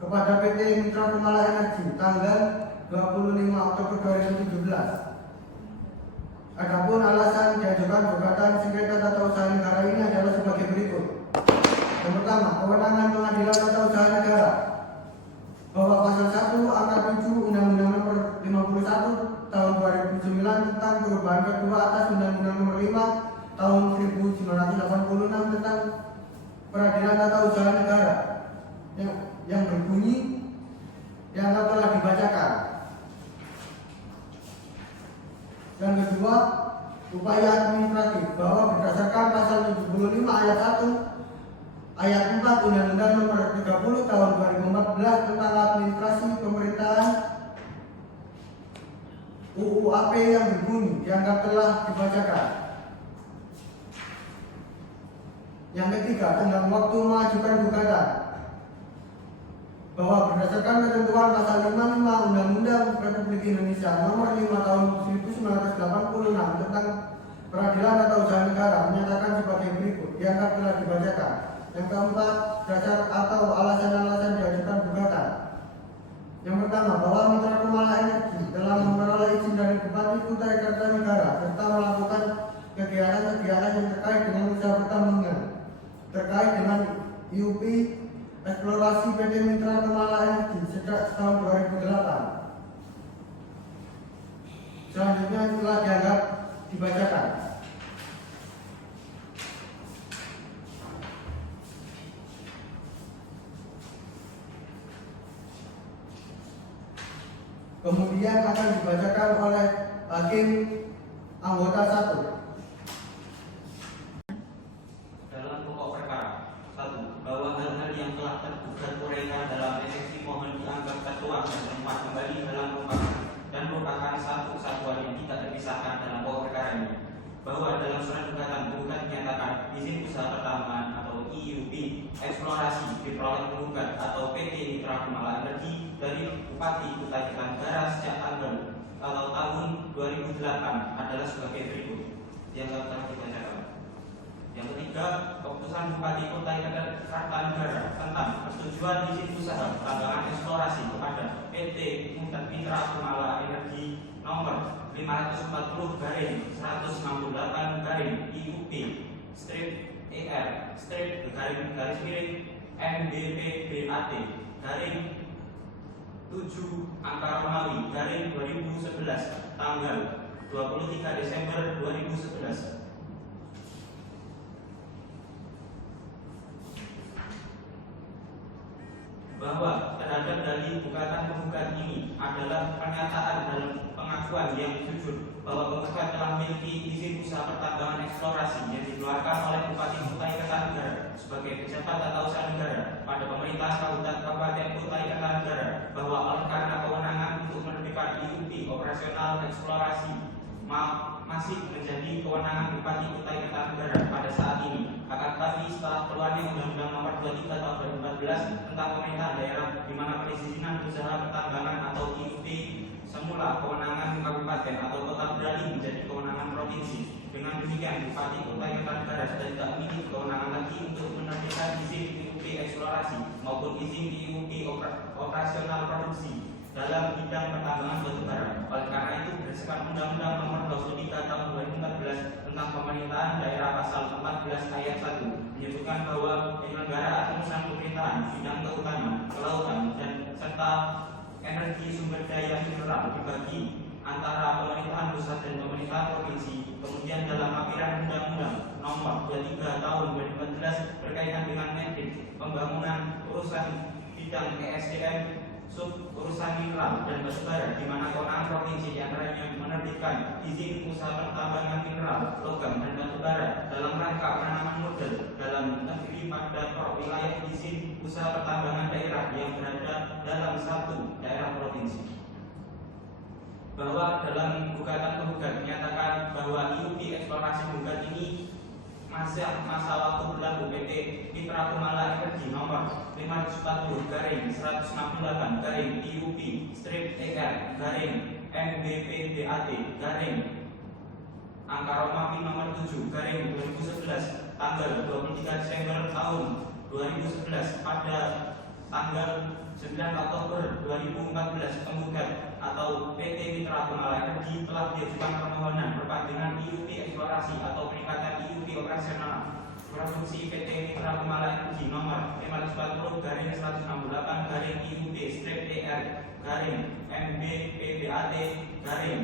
kepada PT Mitra Pemala Energi tanggal 25 Oktober 2017. Adapun alasan diajukan gugatan sengketa tata usaha negara ini adalah sebagai berikut. Yang pertama, kewenangan Pengadilan Tata Usaha Negara bahwa pasal 1 angka 7 Undang-Undang Nomor 51 Tahun 2009 tentang perubahan kedua atas Undang-Undang Nomor 5 Tahun 1986 tentang Peradilan Tata Usaha Negara yang berbunyi yang telah dibacakan. Yang kedua, upaya administratif bahwa berdasarkan pasal 75 ayat 1 ayat 4 Undang-Undang Nomor 30 Tahun 2014 tentang administrasi pemerintahan UUAP yang berbunyi dianggap telah dibacakan. Yang ketiga, tenggang waktu mengajukan gugatan bahwa berdasarkan ketentuan pasal 55 Undang-Undang Republik Indonesia Nomor 5 Tahun 1986 tentang Peradilan Tata Usaha Negara menyatakan sebagai berikut, dianggap telah dibacakan. Yang keempat, dasar atau alasan-alasan diajukan gugatan Yang pertama, bahwa Mitra Kumala Energi telah memperoleh izin dari Bupati Kutai Kartanegara serta melakukan kegiatan-kegiatan yang terkait dengan usaha pertambangan terkait dengan IUP eksplorasi PT Mitra Kumala Energi sejak tahun 2008. Selanjutnya telah dianggap dibacakan. Kemudian akan dibacakan oleh Hakim Anggota 1. Dalam pokok perkara 1. Bahwa hal-hal yang telah tergugat uraikan dalam eksepsi mohon dianggap tertuang dan termuat kembali dalam merupakan satu kesatuan yang tidak terpisahkan dalam pokok perkara ini. Bahwa dalam surat gugatan penggugat menyatakan izin usaha pertambangan atau IUP eksplorasi diperoleh penggugat atau PT Mitra Kumala Energi dari Bupati Kutai Kartanegara sejak tahun 2008 adalah sebagai berikut yang telah dibacakan. Yang ketiga, keputusan Bupati Kutai Kartanegara tentang persetujuan izin usaha pertambangan eksplorasi kepada PT Mitra Kumala Energi nomor 540/168 IUP ER garis miring MBPBAT garing 7 angka Romawi garing 2011 tanggal 23 Desember 2011. Bahwa terhadap dalil gugatan penggugat ini adalah pernyataan dalam pengakuan yang jujur bahwa penggugat telah memiliki izin usaha pertambangan eksplorasi yang dikeluarkan oleh Bupati Kutai Kartanegara sebagai pejabat tata usaha negara pada pemerintahan Kabupaten Kutai Kartanegara, bahwa oleh karena kewenangan untuk menerbitkan IUP operasional eksplorasi masih menjadi kewenangan Bupati Kutai Kartanegara pada saat ini. Akan tetapi setelah keluarnya Undang-Undang Nomor 23 Tahun 2014 tentang pemerintahan daerah di mana perizinan usaha pertambangan atau IUP semula kewenangan kabupaten atau kota beralih menjadi kewenangan provinsi. Dengan demikian Bupati Kutai Kartanegara sudah tidak memiliki kewenangan lagi untuk menerbitkan izin IUP eksplorasi maupun izin IUP operasional produksi dalam bidang pertambangan batubara. Oleh karena itu, berdasarkan Undang-Undang Nomor 23 Tahun 2014 tentang pemerintahan daerah pasal 14 ayat 1 menyebutkan bahwa penyelenggaraan urusan pemerintahan bidang kehutanan, kelautan dan serta energi sumber daya mineral dibagi antara pemerintahan pusat dan pemerintahan provinsi. Kemudian dalam lampiran Undang-Undang Nomor 23 Tahun 2014 berkaitan dengan metrik pembangunan urusan bidang ESDM sub urusan mineral dan batubara, di mana kewenangan provinsi diantaranya menerbitkan izin usaha pertambangan mineral, logam dan batubara dalam rangka penanaman modal dalam negeri pada wilayah izin usaha pertambangan daerah yang berada dalam satu daerah provinsi. Bahwa dalam gugatan penggugat menyatakan bahwa IUP eksplorasi gugat ini masa waktu berlaku PT Mitra Kumala Energi nomor 540/168 IUP ER garing MBPBAT garing angka Romawi nomor 7 garing 2011 tanggal 23 Desember tahun 2011 pada tanggal 9 Oktober 2014 penggugat atau PT Mitra Kumala Energi telah mengajukan permohonan perpanjangan IUP eksplorasi atau peningkatan IUP operasional produksi PT Mitra Kumala Energi nomor 540/168 IUP ER garing MBPBAT garing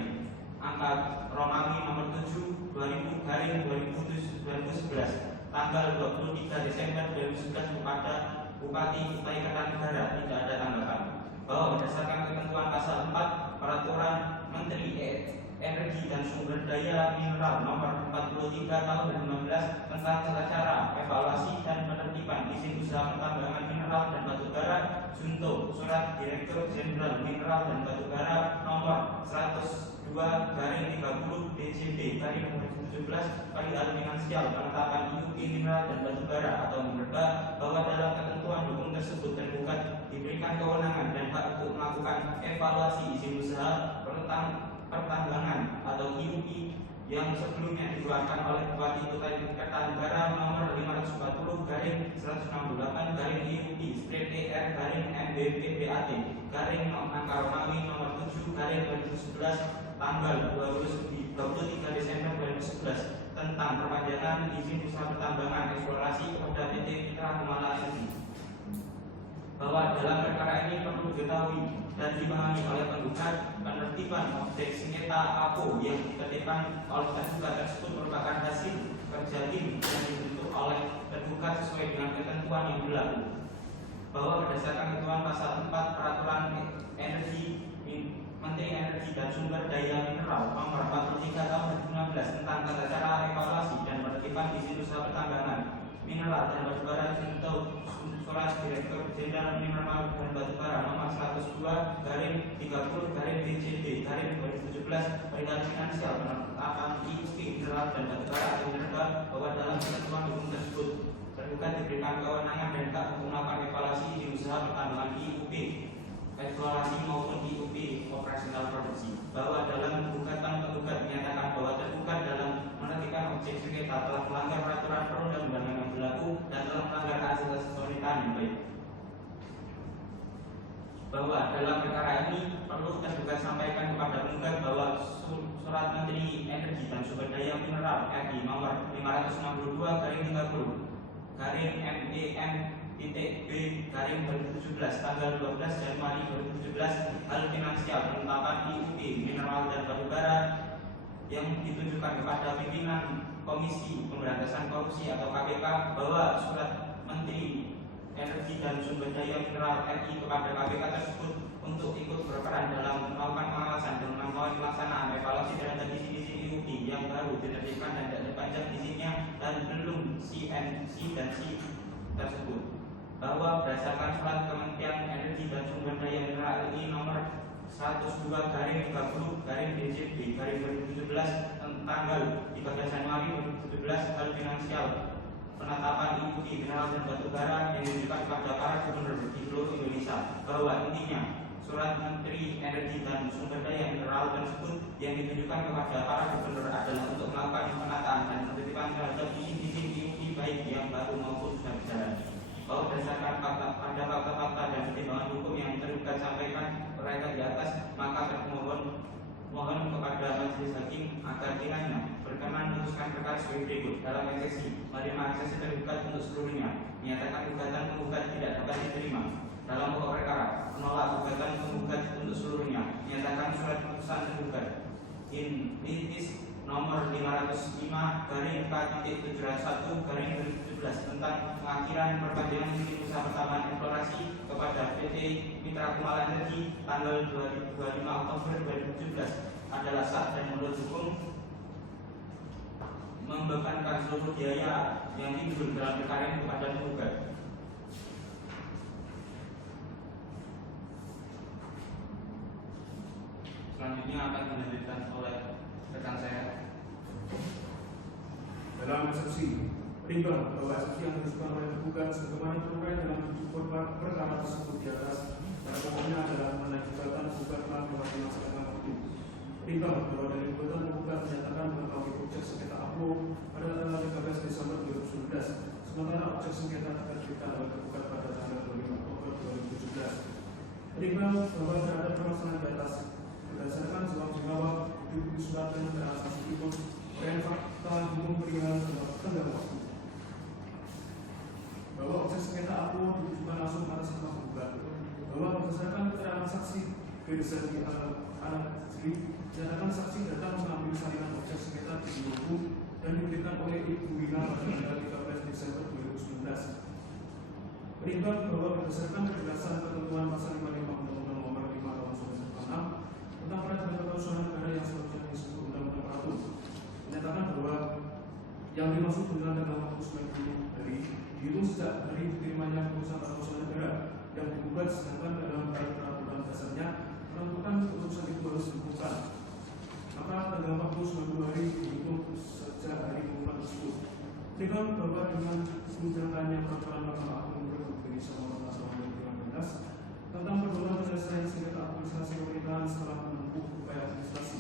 angka Romawi nomor 7 2011 tanggal 23 Desember 2011 kepada Bupati Kutai Kartanegara tidak ada tanggapan. Bahwa berdasarkan ketentuan pasal 4 Peraturan Menteri Energi dan Sumber Daya Mineral Nomor 43 Tahun 2015 tentang tata cara evaluasi dan penertiban izin usaha pertambangan mineral dan batubara, junto Surat Direktur Jenderal Mineral dan Batubara Nomor 102/30 DJB garing 2017 perihal finansial penetapan IUP mineral dan batubara atau Minerba, bahwa dalam ketentuan hukum tersebut tergugat diberikan kewenangan dan hak untuk melakukan evaluasi izin usaha pertambangan atau IUP yang sebelumnya dikeluarkan oleh Bupati Kota Kartanegara nomor 540/2011/IUP/ER/MBPBAT angka Romawi nomor 7/2011 tanggal 23 Desember 2011 tentang perpanjangan izin usaha pertambangan eksplorasi kepada PT Mitra Kumala Energi, bahwa dalam perkara ini perlu diketahui dan dipahami oleh penggugat penertiban objek sengketa APO yang ditertibkan oleh tergugat tersebut merupakan hasil kerja tim yang dibentuk oleh tergugat sesuai dengan ketentuan yang berlaku, bahwa berdasarkan ketentuan pasal 4 Peraturan Menteri Energi dan Sumber Daya Mineral nomor 43 tahun 2016 tentang tata cara evaluasi dan penertiban izin usaha pertambangan mineral dan batubara untuk Surat Direktur Jenderal Mineral dan Batubara nomor 102/30/BJD/2017 perihal finansial penetapan IUP mineral dan batubara atau minerba, bahwa dalam ketentuan hukum tersebut tergugat diberikan kewenangan dan hak untuk melakukan evaluasi izin usaha pertambangan IUP eksplorasi maupun IUP operasional produksi, bahwa dalam gugatan penggugat menyatakan bahwa tergugat dalam menentukan objek sengketa telah melanggar peraturan perundang-undangan yang berlaku dan telah melanggar asas pemerintahan yang baik, bahwa dalam perkara ini perlu tergugat sampaikan kepada penggugat bahwa Surat Menteri Energi dan Sumber Daya Mineral RI nomor 552/2017 tanggal 12 Januari 2017 hal finansial penetapan IUP mineral dan batubara yang ditujukan kepada pimpinan Komisi Pemberantasan Korupsi atau KPK, bahwa Surat Menteri Energi dan Sumber Daya Mineral RI kepada KPK tersebut untuk ikut berperan dalam melakukan pengawasan dan mengawal pelaksanaan evaluasi terhadap izin-izin IUP yang baru ditertibkan dan tidak terpanjang izinnya dan belum CNC dan C tersebut, bahwa berdasarkan surat Kementerian Energi dan Sumber Daya Mineral RI nomor 102/BJB/2017 tanggal 13 Januari 2017 hal finansial penetapan IUP mineral dan batubara yang diberikan kepada para gubernur di seluruh Indonesia, bahwa intinya Surat Menteri Energi dan Sumber Daya Mineral tersebut yang ditujukan kepada para gubernur adalah untuk melakukan penataan dan penertiban terhadap izin-izin IUP baik yang baru maupun sudah berjalan, bahwa berdasarkan fakta-fakta dan pertimbangan hukum yang tergugat sampaikan uraikan di atas, maka termohon mohon kepada majelis hakim agar kiranya berkenan memutuskan perkara sebagai berikut. Dalam eksepsi, menerima eksepsi tergugat untuk seluruhnya, menyatakan gugatan penggugat tidak dapat diterima. Dalam pokok perkara, menolak gugatan penggugat untuk seluruhnya, menyatakan surat putusan tergugat in litis nomor 505/K.701/2017 tentang pengakhiran perpanjangan izin usaha pertambangan eksplorasi kepada PT Mitra Kumala Energi tanggal 25 Oktober 2017 adalah sah dan menurut hukum membebankan seluruh biaya yang timbul dalam perkara ini kepada penggugat. Selanjutnya akan dilanjutkan oleh rekan saya. Dalam eksepsi, perimbang bahwa eksepsi yang diajukan oleh tergugat sebagaimana terurai dalam perkara tersebut di atas, pada pokoknya adalah mengenai gugatan penggugat telah dapat dilaksanakan waktu. Perimbang bahwa dari gugatan penggugat menyatakan mengetahui objek sengketa APO pada tanggal 13 Desember 2019, sementara objek sengketa diterbitkan oleh tergugat pada tanggal 25 Oktober 2017. Perimbang bahwa terhadap pelaksanaan di atas berdasarkan jawab di surat dan transaksi ikut dan fakta hukum perihal tenggang waktu, bahwa objek sengketa APO ditujukan langsung atas nama penggugat, bahwa berdasarkan keterangan saksi Firdausi Al-Azri, menyatakan saksi datang mengambil salinan objek sengketa di buku dan diberikan oleh Ibu Wina pada tanggal 13 Desember 2019. Perimbang bahwa berdasarkan penjelasan ketentuan pasal 55 Undang-Undang Nomor 5 Tahun 1946 tentang peraturan tata usaha negara yang selanjutnya disebut Undang-Undang Peraturan, menyatakan bahwa yang dimaksud dengan tanggal waktu 90 hari dihitung sejak hari diterimanya keputusan tata usaha negara yang digugat, sedangkan dalam peraturan dasarnya menentukan keputusan itu harus dibukukan, maka tanggal waktu 90 hari dihitung sejak hari pengumuman tersebut. Dengan bahwa dengan digunakannya peraturan Mahkamah Agung Republik Indonesia Nomor 1 Tahun 2019 tentang perdoman penyelesaian sengketa administrasi pemerintahan setelah menempuh upaya administrasi,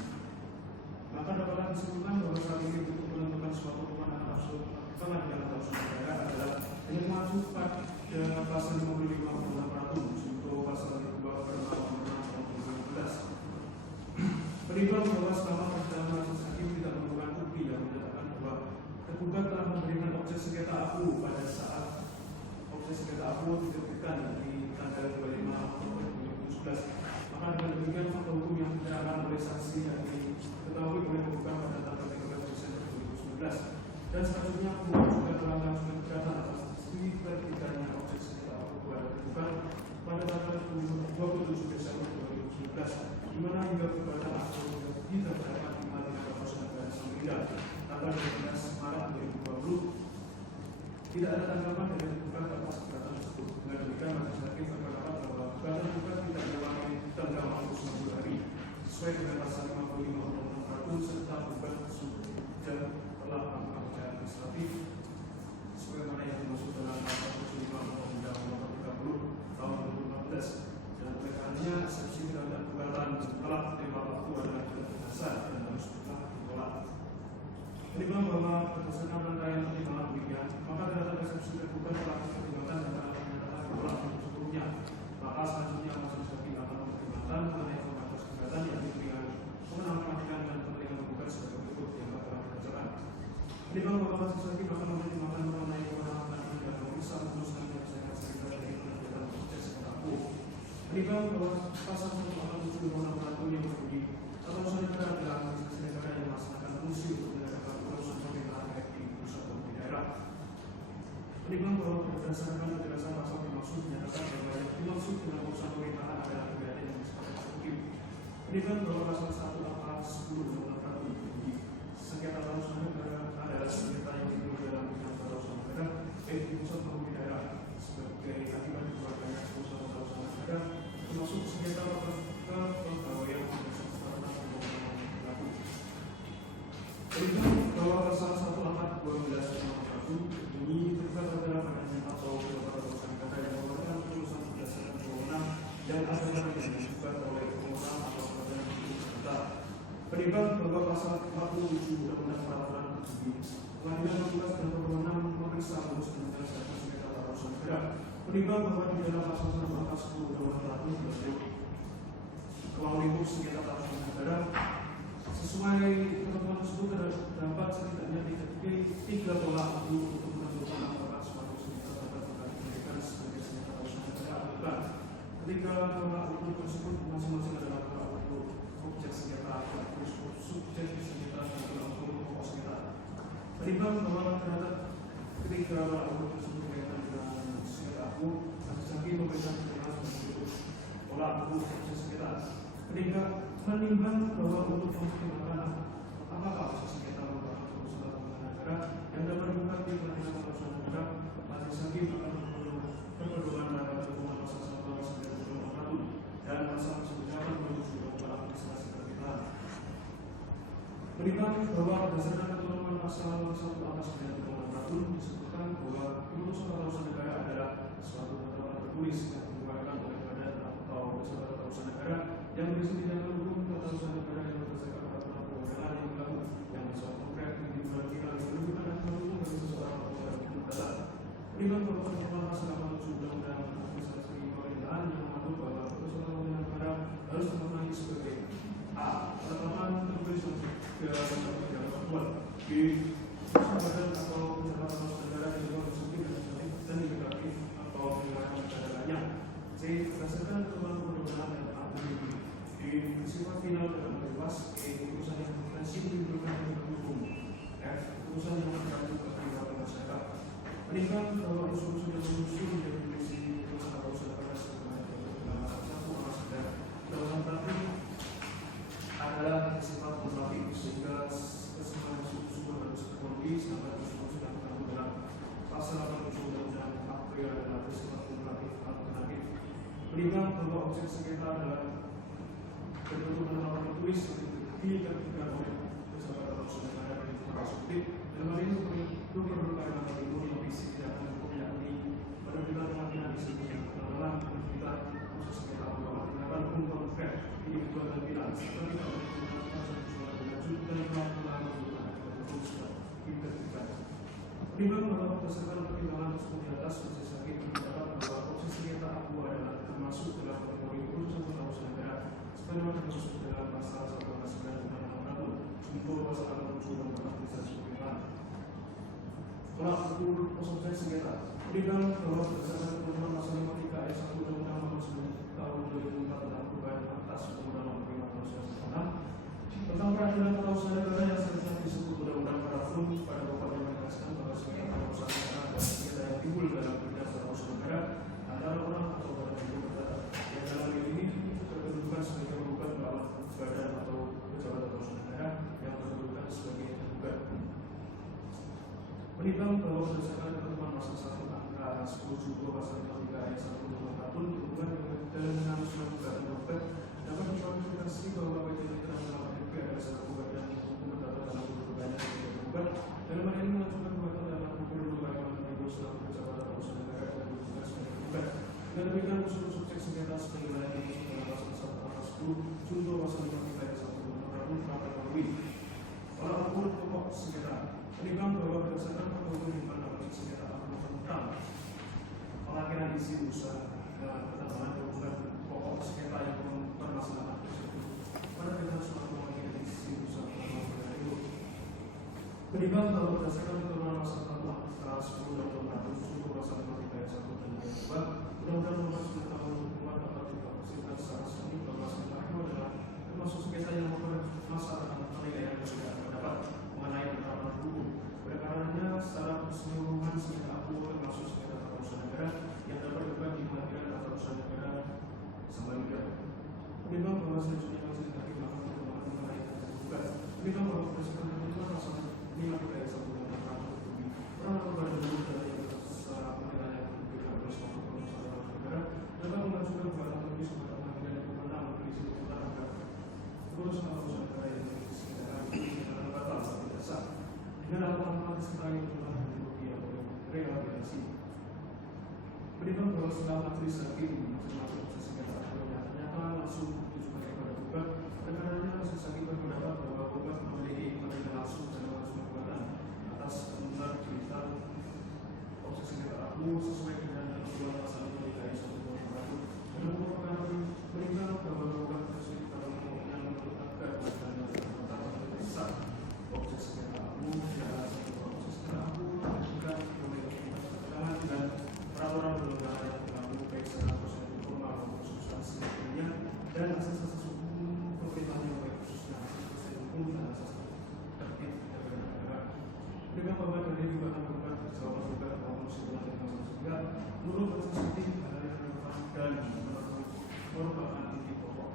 maka dapatlah disimpulkan bahwa saat ini untuk menentukan suatu kewenangan absolut pengadilan atau suatu negara adalah hanya mengacu pada pasal 55 Undang-Undang Peraturan untuk pasal 2 tahun 2012. Menimbang bahwa selama perjalanan majelis hakim tidak menemukan bukti yang menyatakan bahwa tergugat telah memberikan objek sengketa aku pada saat objek sengketa aku diterbitkan di tanggal 25 Oktober 2017, maka dengan demikian fakta hukum yang diterangkan oleh saksi yang diketahui oleh tergugat pada tanggal 13 Desember 2019 dan selanjutnya penggugat juga telah mengajukan keberatan atas diterbitkannya objek sengketa aku kepada tergugat pada tanggal 27 Desember 2019, di mana hingga keberatan aku diterdapat di Pengadilan Tata Negara Samarinda tanggal 12 Maret 2020. Tidak ada tanggapan dari tergugat atas keberatan tersebut. Dengan demikian majelis hakim berpendapat bahwa keberatan tergugat tidak dilakukan tanggal waktu 90 hari sesuai dengan pasal 55 Undang-Undang Peraturan serta tergugat sudah telah melakukan ujian administratif sebagaimana yang dimaksud dalam pasal 75 Undang-Undang Nomor 30 tahun 2014. Dan oleh karenanya eksepsi terhadap gugatan telah terima waktu adalah tidak berdasar dan harus ditolak. Menimbang bahwa berdasarkan rangkaian pertimbangan demikian, maka terhadap eksepsi tergugat telah dipertimbangkan dan telah menyatakan ditolak untuk seluruhnya. Maka selanjutnya majelis hakim akan mempertimbangkan mengenai format gugatan yang diberikan kewenangan pengadilan dan kepentingan menggugat sebagai berikut yang telah dibacakan. Menimbang bahwa majelis hakim akan mempertimbangkan mengenai kewenangan pengadilan dan memeriksa memutuskan penyelesaian sengketa dari penentuan objek sengketa aku. Menimbang bahwa pasal 187 Undang-Undang Peraturan yang berbunyi atau usaha negara adalah organisasi negara yang melaksanakan fungsi untuk menegakkan urusan pemerintahan baik di pusat maupun di daerah. Menimbang bahwa berdasarkan penjelasan pasal dimaksud menyatakan bahwa yang dimaksud dengan urusan pemerintahan adalah kegiatan yang bersifat eksekutif. Menimbang bahwa pasal 1 angka 10 Undang-Undang Peraturan berbunyi sengketa urusan negara adalah sengketa yang timbul dalam bidang urusan negara baik di pusat maupun di daerah sebagai akibat dikeluarkannya urusan urusan negara termasuk sengketa kepegawaian berdasarkan undang-undang berlaku. Menimbang bahwa pasal 1 angka 12 Undang-Undang Peraturan ini tergugat adalah badan atau lembaga urusan negara yang mengeluarkan putusan berdasarkan wewenang dan adalah yang digugat oleh wewenang atau badan hukum sekitar. Menimbang bahwa pasal 47 Undang-Undang Peraturan berbunyi pengadilan tugas dan berwenang memeriksa urusan menyelesaikan sengketa urusan negara. Menimbang bahwa di dalam pasal 1 angka 10 Undang-Undang Peraturan berbunyi ruang lingkup sengketa urusan negara sesuai ketentuan tersebut terdapat setidaknya 3 tolak ukur untuk menentukan apakah suatu sengketa dapat dikategorikan sebagai sengketa urusan negara atau bukan. Ketika tolak ukur tersebut masing-masing adalah tolak ukur objek sengketa atau subjek sengketa dan tolak ukur pokok sengketa. Menimbang bahwa terhadap ketiga tolak ukur tersebut berkaitan dengan sengketa aku, majelis hakim memberikan keterangan sebagai tolak ukur objek sengketa. Menimbang bahwa untuk mempertimbangkan apakah objek sengketa merupakan urusan negara yang dapat dibuka di pengadilan urusan negara, majelis hakim akan berpedoman pada hukuman pasal 1 pasal 9 Peraturan dan pasal sebelumnya akan menuju kepada administrasi pemerintahan. Menimbang bahwa berdasarkan ketentuan pasal 1 angka 9 Peraturan disebutkan bahwa putusan urusan negara adalah suatu ketentuan tertulis yang dikeluarkan oleh badan atau usaha urusan negara yang berisi tindakan hukum tata usaha negara yang berdasarkan peraturan perundangan yang berlaku yang bersifat konkret diperhatikan dan menunjukkan aturan hukum bagi seseorang atau dalam hukum dasar. Menimbang bahwa pertemuan pasal 87 Undang-Undang Administrasi Pemerintahan yang mengatur bahwa putusan pemerintahan negara harus memenuhi sebagai a. Penetapan tertulis ke undang-undang peraturan b. Putusan badan atau pencatatan usaha negara yang dibuat eksekutif dan legislatif atau penilaian cadangannya c. Berdasarkan ketentuan perundangan dan di bersifat final dan bebas. Putusan yang berpotensi menimbulkan tindakan hukum. F. Putusan yang tergantung keterlibatan masyarakat. Menimbang bahwa unsur-unsur yang menyusun menjadi prinsip putusan atau usaha negara sebagaimana dalam satu aspek dalam praktik adalah bersifat kumulatif sehingga keseluruhan unsur-unsur harus terpenuhi sedangkan unsur-unsur yang terkandung dalam pasal 87 Undang-Undang April adalah bersifat kumulatif alternatif. Menimbang bahwa objek sengketa adalah bentuk penetapan tertulis diterbitkan oleh pejabat atau usaha negara dari eksekutif dalam hal ini perlu berbagai ilmu yang berisi tindakan hukum yakni penerbitan pengadilan disebutnya pengenalan penerbitan khusus sengketa bahwa tindakan hukum konkret individual dan final serta tidak berhubungan dengan perjuangan dan melakukan Menimbang bahwa berdasarkan pertimbangan tersebut di atas, majelis hakim berpendapat bahwa proses sengketa aku adalah termasuk dalam kategori urusan ketausahaan negara sebagaimana termasuk dalam pasal 189 Undang-Undang Junto pasal 67 dan administrasi pemerintahan. Tolak ukur proses sengketa. Menimbang bahwa berdasarkan ketentuan pasal 53 ayat 1 Undang-Undang Nomor 9 Tahun 2004 tentang perubahan atas Undang-Undang Nomor 5 Tahun 1996 tentang peradilan ketausahaan negara yang selanjutnya disebut Undang-Undang Parafun pada pokoknya menegaskan bahwa sengketa ketausahaan negara dan sengketa yang timbul dalam bidang ketausahaan negara antara orang atau badan hukum perdata yang dalam hal ini berkedudukan sebagai penggugat melawan badan atau pejabat ketausahaan negara yang berkedudukan sebagai penggugat. Menimbang bahwa berdasarkan ketentuan pasal 1 angka 10 Junto pasal 53 ayat 1 Undang-Undang berhubungan dalam mengajukan gugatan penggugat dapat diklarifikasi bahwa PT Mitra Melawan NP adalah satu gugatan hukum perdata dalam berbagai sebagai penggugat dalam hal ini mengajukan gugatan dalam hukum berbagai menurut selaku pejabat ketausahaan negara dan bertugas sebagai penggugat. Dengan demikian unsur subjek sengketa sebagaimana dimaksud dalam pasal 1 angka 10 Junto pasal 53 ayat 1 Undang-Undang dapat melalui tolak ukur pokok sengketa. Menimbang bahwa berdasarkan ketentuan undang-undang sengketa aku tentang pengakhiran isi usaha dan penambahan kebutuhan pokok sengketa yang mempermasalahkan tersebut pada kita suatu pengakhiran isi usaha penambahan itu. Menimbang bahwa berdasarkan ketentuan pasal 1 angka 10 dan 200 Junto pasal 53 ayat 1 dan 2 Undang-Undang Nomor 9 Tahun 2004 dapat diklasifikasikan secara resmi bahwa sengketa aku adalah termasuk sengketa yang mempermasalahkan penilaian perbedaan pendapat mengenai penerapan hukum. Oleh karenanya, secara keseluruhan sengketa aku termasuk sengketa ketausahaan negara yang dapat dilakukan di pengadilan ketausahaan negara Samarinda. Menimbang bahwa selanjutnya majelis hakim akan pertimbangan mengenai tergugat. Menimbang bahwa berdasarkan ketentuan pasal 53 ayat 1 Undang-Undang orang atau badan hukum yang secara penilaian yang berbeda oleh suatu ketausahaan negara dapat mengajukan gugatan tertulis kepada pengadilan yang berwenang berisi tuntutan agar keputusan ketausahaan negara yang disengketakan batal atau tidak sah dengan alasan sekali telah dibukti oleh rehabilitasi. Menimbang bahwa setelah majelis hakim masing-masing proses sengketa ternyata langsung ditujukan kepada gugat, karena majelis hakim berpendapat bahwa gugat memiliki kepentingan langsung dalam mengajukan gugatan atas ketentuan digital proses sengketa aku sesuai dengan ketentuan pasal 53 ayat 1 Undang-Undang dan merupakan menimbang bahwa gugat tersebut dalam kemungkinan menurut agar dan tidak sah proses sengketa aku adalah satu proses sengketa aku dan juga memiliki keterangan dan peraturan perundangan yang berlaku baik secara prosedur formal maupun substansi lainnya dan asas-asas hukum pemerintahan yang baik khususnya asas hukum dan asas tertib negara. Dengan bahwa dari gugatan gugatan terjawab juga maupun sebuah dengan sehingga menurut proses hakim ada yang relevan dan merupakan titik pokok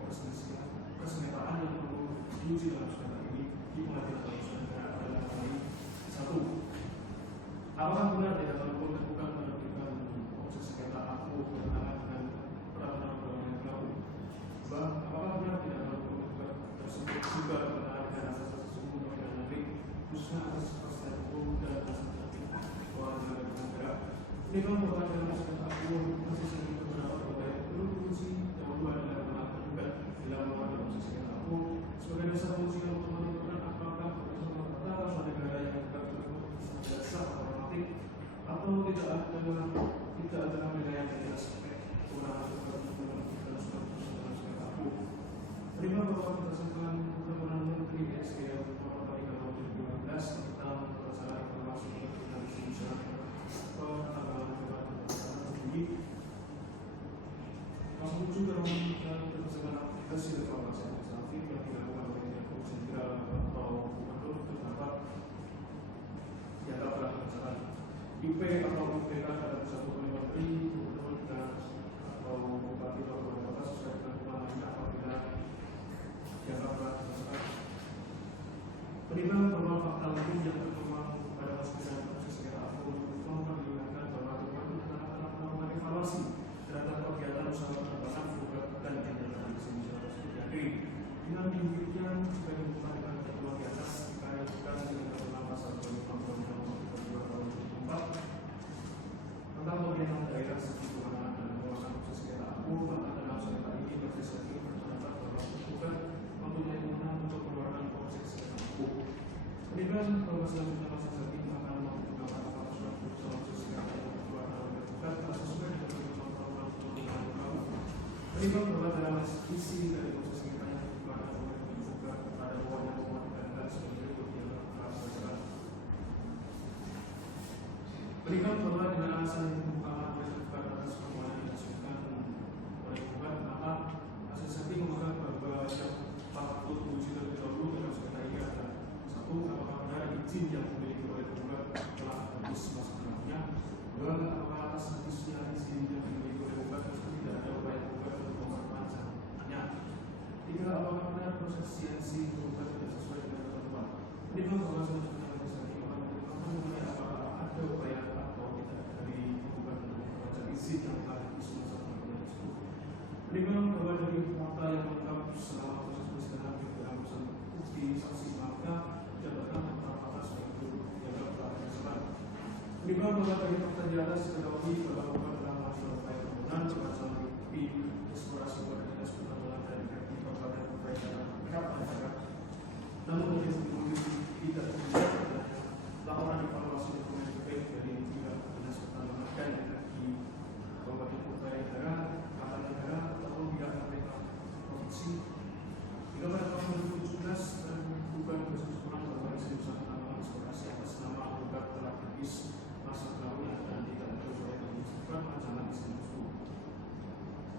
kesengketaan yang perlu diuji dalam sengketa ini di pengadilan ketausahaan negara adalah satu. Apakah benar tidak terlalu terbuka menerbitkan proses sengketa aku bertentangan dengan peraturan perundang yang berlaku? Dua, apakah benar tidak terlalu terbuka tersebut juga bertentangan dengan asas-asas hukum pemerintahan negeri, khususnya asas kepastian hukum dan asas tertib keuangan negara? Menimbang bahwa dalam sengketa aku masih sering berpendapat bahwa perlu diuji yang kedua adalah benar tergugat dalam melakukan proses sengketa aku sebagai dasar uji yang menentukan apakah peraturan negara yang tidak sah atau tidak ada penilaian dari aspek kewenangan dalam sengketa aku. Menimbang bahwa berdasarkan peraturan Menteri SDM Nomor 3 Tahun 2012 tentang pelaksanaan informasi dan distribusi penanggalan kebakaran tinggi, masuk juga berdasarkan aktivitas di level administratif yang dilakukan oleh Direktur Jenderal atau Gubernur terdapat dianggap berdasarkan IP atau UPK dalam satu menteri, gubernur dan atau bupati atau wali kota sesuai dengan kewenangannya apabila dianggap berdasarkan. Menimbang bahwa fakta hukum yang tertuang pada persidangan proses sengketa aku memperlihatkan bahwa melakukan evaluasi terhadap kegiatan usaha penerbangan gugat dan tindakan distribusi tersebut jadi dengan demikian jika dihubungkan dengan ketentuan di atas dikaitkan dengan ketentuan pasal 2 tahun 2004 tentang pemerintahan daerah segi kewenangan dan penguasaan proses sengketa aku maka dalam Menimbang bahwa dalam isi dari proses sengketa yang dibuat pada awalnya dan sebagai berikut yang telah menimbang bahwa dengan alasan yang dibuka berdasarkan atas permohonan yang diajukan oleh gugat, maka majelis hakim menganggap bahwa yang patut diuji terlebih dahulu dalam sengketa ini adalah: satu, apakah benar izin yang dimiliki oleh gugat telah habis masa berlakunya; dua, apakah atas habisnya izin yang dimiliki oleh gugat tersebut tidak ada upaya gugat untuk memperpanjangnya; tiga, apakah benar proses CNC gugat tidak sesuai dengan ketentuan. Menimbang bahwa selanjutnya majelis hakim akan mempertimbangkan mengenai apakah ada upaya atau tidak dari gugat untuk memperpanjang izin yang telah habis masa berlakunya tersebut. Menimbang bahwa dari fakta yang lengkap selama proses persidangan dalam urusan bukti saksi maka jabatan antara atas sebagai dianggap telah berjalan. Menimbang bahwa dari fakta di atas diketahui bahwa gugat telah melakukan upaya permohonan perpanjangan bukti eksplorasi pada dinas pertanahan dan teknik kabupaten Kutai Kartanegara, namun oleh bukti tidak diberikan laporan evaluasi dokumen terkait dari tingkat dinas pertanahan dan teknik kabupaten Kutai Kartanegara ataupun pihak KPK provinsi. Hingga pada tahun 2017 dan gugat berkesimpulan bahwa izin usaha penambangan eksplorasi atas nama gugat telah habis masa berlakunya dan tidak ada upaya menunjukkan perpanjangan izin tersebut.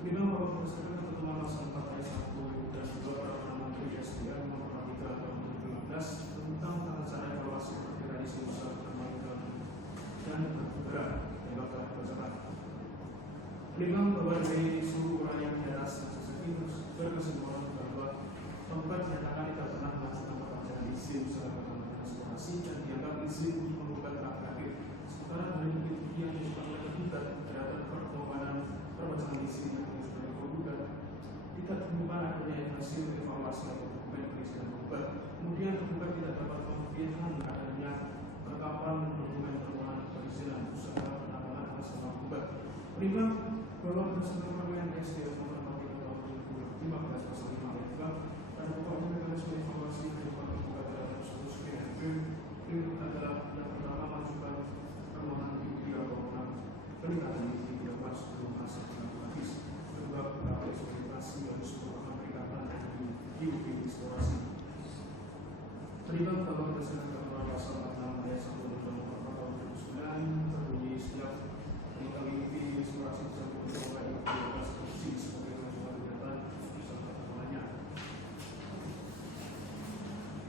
Menimbang bahwa berdasarkan ketentuan pasal 4 ayat 1 dan 2 peraturan Menteri SDM nomor 3 tahun 2015 tentang tata cara evaluasi perkiraan izin usaha penambangan dan bergerak dianggap telah berjalan. Menimbang bahwa dari seluruh uraian di atas majelis hakim berkesimpulan bahwa penggugat menyatakan tidak pernah melakukan perpanjangan izin usaha penambangan eksplorasi dan dianggap izin penggugat telah berakhir. Sementara dari bukti yang diajukan oleh penggugat terhadap permohonan perpanjangan izin yang diajukan oleh penggugat tidak ditemukan adanya hasil evaluasi atau dokumen perizinan penggugat. Kemudian penggugat tidak dapat membuktikan adanya kelengkapan dokumen permohonan perizinan usaha penambangan atas nama penggugat. Menimbang bahwa berdasarkan permen SDM nomor 43 tahun 2015 pasal 5 ayat 2 pada pokoknya mekanisme evaluasi yang dilakukan penggugat terhadap status PNP adalah yang pertama mengajukan permohonan bukti atau peningkatan bukti dilakukan sebelum masa berlaku habis. Kedua, beberapa eksploitasi harus merupakan peningkatan di bukti eksplorasi. Menimbang bahwa berdasarkan ketentuan pasal 46 ayat 1 Undang-Undang Nomor 4 tahun 2009 terbunyi setiap mengetahui bukti eksplorasi tersebut oleh institusi sebagai pengajuan gugatan beserta permohonannya.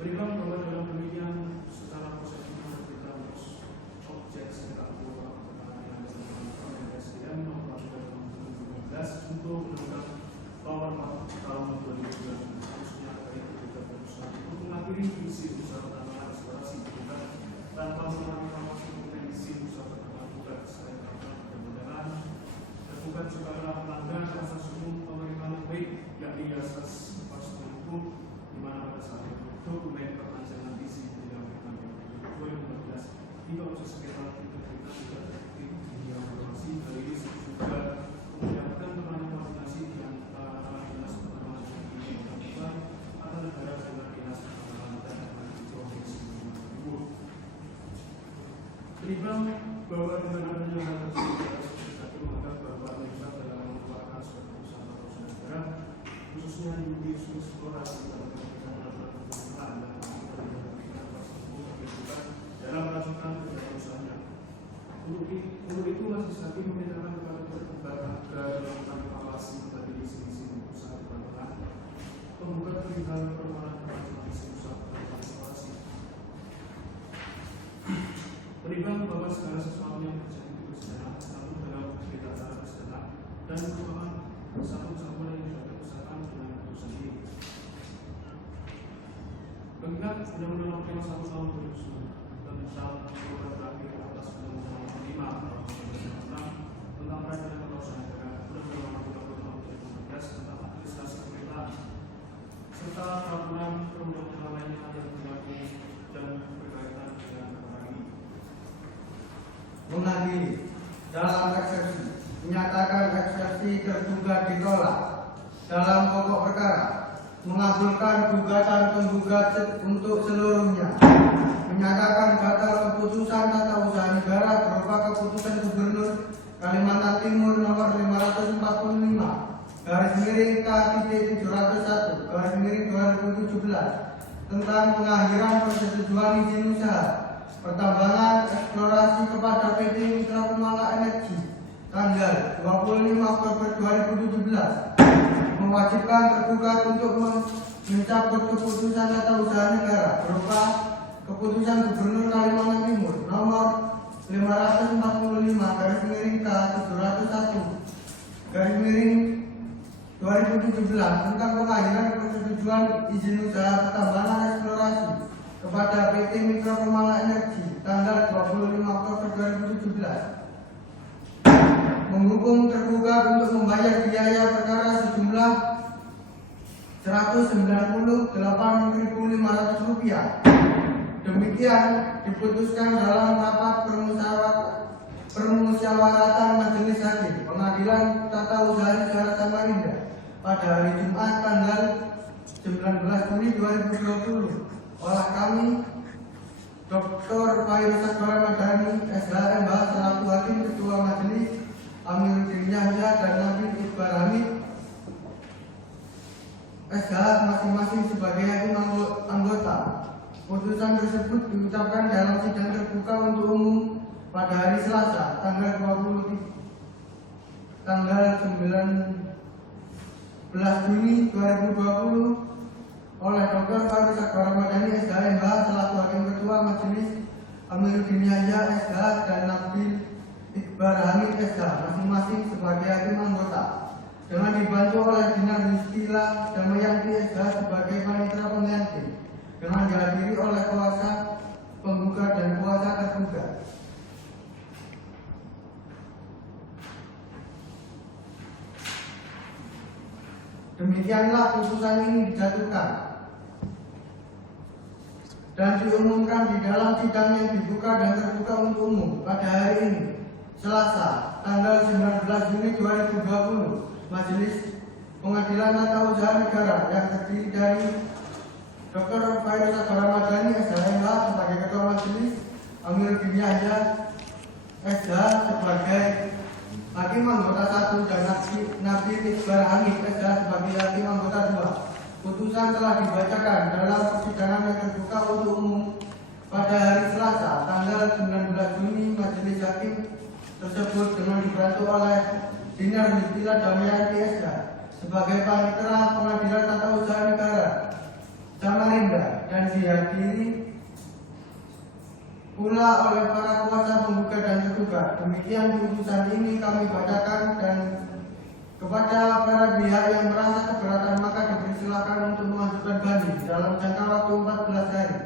Menimbang bahwa dalam demikian secara prosedur berbeda objek sengketa yang dilakukan SDM nomor 3 tahun 2015 untuk Undang-Undang Nomor 4 tahun 2009 harusnya terkait dengan perusahaan untuk mengakhiri isi usaha penambangan eksplorasi gugat tanpa mengalami dokumen isi usaha penambangan gugat selain peraturan perundangan. Dan gugat juga telah melanggar asas umum pemerintahan baik yakni asas kepastian hukum di mana pada saat itu dokumen perpanjangan izin dilakukan pada 2015 hingga proses sengketa integritas tidak terbukti hingga evaluasi dari isi juga menyiapkan permainan koordinasi di antara dinas pertanahan ini melakukan atau negara dengan dinas pertanahan dan ekonomi provinsi Timur. Menimbang bahwa dengan adanya hal tersebut satu menganggap bahwa terlibat dalam mengeluarkan suatu usaha atau usaha negara khususnya di eksplorasi dalam dalam melakukan kegiatan usahanya. Untuk itu majelis hakim memintakan kepada penggugat agar melakukan evaluasi dari isi usaha penambangan. Penggugat perihal permohonan perpanjangan isi usaha penambangan eksplorasi. Menimbang bahwa segala sesuatu yang terjadi di persidangan namun dalam berita acara persidangan dan merupakan satu campuran yang dapat diusahakan dengan putusan ini. Penggugat Undang-Undang Nomor 1 Tahun 2009 tentang program terakhir atas Undang-Undang Nomor 5 Tahun 2006 tentang peradilan tata usaha negara, Undang-Undang Nomor 30 Tahun 2015 tentang administrasi pemerintahan, serta peraturan perundang-undangan lainnya yang berlaku dan berkaitan dengan perkara ini. Mengakhiri dalam eksepsi menyatakan eksepsi tergugat ditolak. Dalam pokok perkara mengabulkan gugatan penggugat untuk seluruhnya, menyatakan batal keputusan tata usaha negara berupa keputusan Gubernur Kalimantan Timur nomor 545/2015 miring K.701 garis miring 2017 tentang pengakhiran persetujuan izin usaha pertambangan eksplorasi kepada PT Mitra Kumala Energi tanggal 25 Oktober 2017 mewajibkan tergugat untuk mencabut keputusan tata usaha negara berupa keputusan Gubernur Kalimantan Timur nomor 545 garis miring K.701 garis miring 2017 tentang pengakhiran persetujuan izin usaha pertambangan eksplorasi kepada PT Mitra Kumala Energi tanggal 25 Oktober 2017 menghukum tergugat untuk membayar biaya perkara sejumlah Rp198.500. Demikian diputuskan dalam rapat permusyawaratan Majelis Hakim Pengadilan Tata Usaha Negara Samarinda pada hari Jumat tanggal 19 Juni 2020 oleh kami Dr. Fairuz Akbar Madani SHMH selaku Hakim Ketua Majelis, Amiruddin Yahya dan Nabil Iqbal Hamid SH masing-masing sebagai hakim anggota. Putusan tersebut diucapkan dalam sidang terbuka untuk umum pada hari Selasa tanggal 19 Juni 2020 oleh Dr. Fairuz Akbar Madani SHMH selaku Hakim Ketua Majelis, Amiruddin Yahya SH dan Nabil Iqbal Hamid SH masing-masing sebagai hakim anggota dengan dibantu oleh Dinar Yustila Damayanti SH sebagai panitera pengganti dengan dihadiri oleh kuasa penggugat dan kuasa tergugat. Demikianlah putusan ini dijatuhkan dan diumumkan di dalam sidang yang dibuka dan terbuka untuk umum pada hari ini Selasa tanggal 19 Juni 2020. Majelis Pengadilan Tata Usaha Negara yang terdiri dari Dr. Fairuz Akbar Madani SHMH sebagai Ketua Majelis, Amiruddin Yahya SH sebagai Hakim Anggota 1 dan Nabil Iqbal Hamid SH sebagai Hakim Anggota 2. Putusan telah dibacakan dalam persidangan yang terbuka untuk umum pada hari Selasa tanggal 19 Juni. Majelis Hakim tersebut dengan dibantu oleh Dinar Yustila Damayanti SH sebagai panitera Pengadilan Tata Usaha Negara Samarinda dan dihadiri pula oleh para kuasa penggugat dan tergugat. Demikian putusan ini kami bacakan dan kepada para pihak yang merasa keberatan maka dipersilakan untuk mengajukan banding dalam jangka waktu 14 hari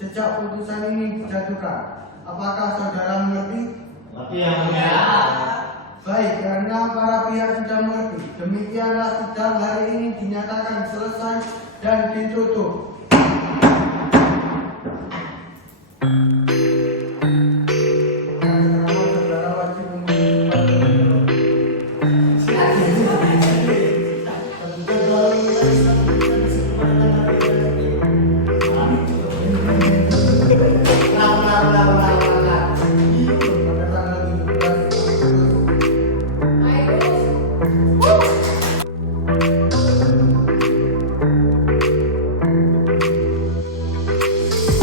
sejak putusan ini dijatuhkan. Apakah saudara mengerti? Mengerti yang mulia. Baik, karena para pihak sudah mengerti, demikianlah sidang hari ini dinyatakan selesai dan ditutup.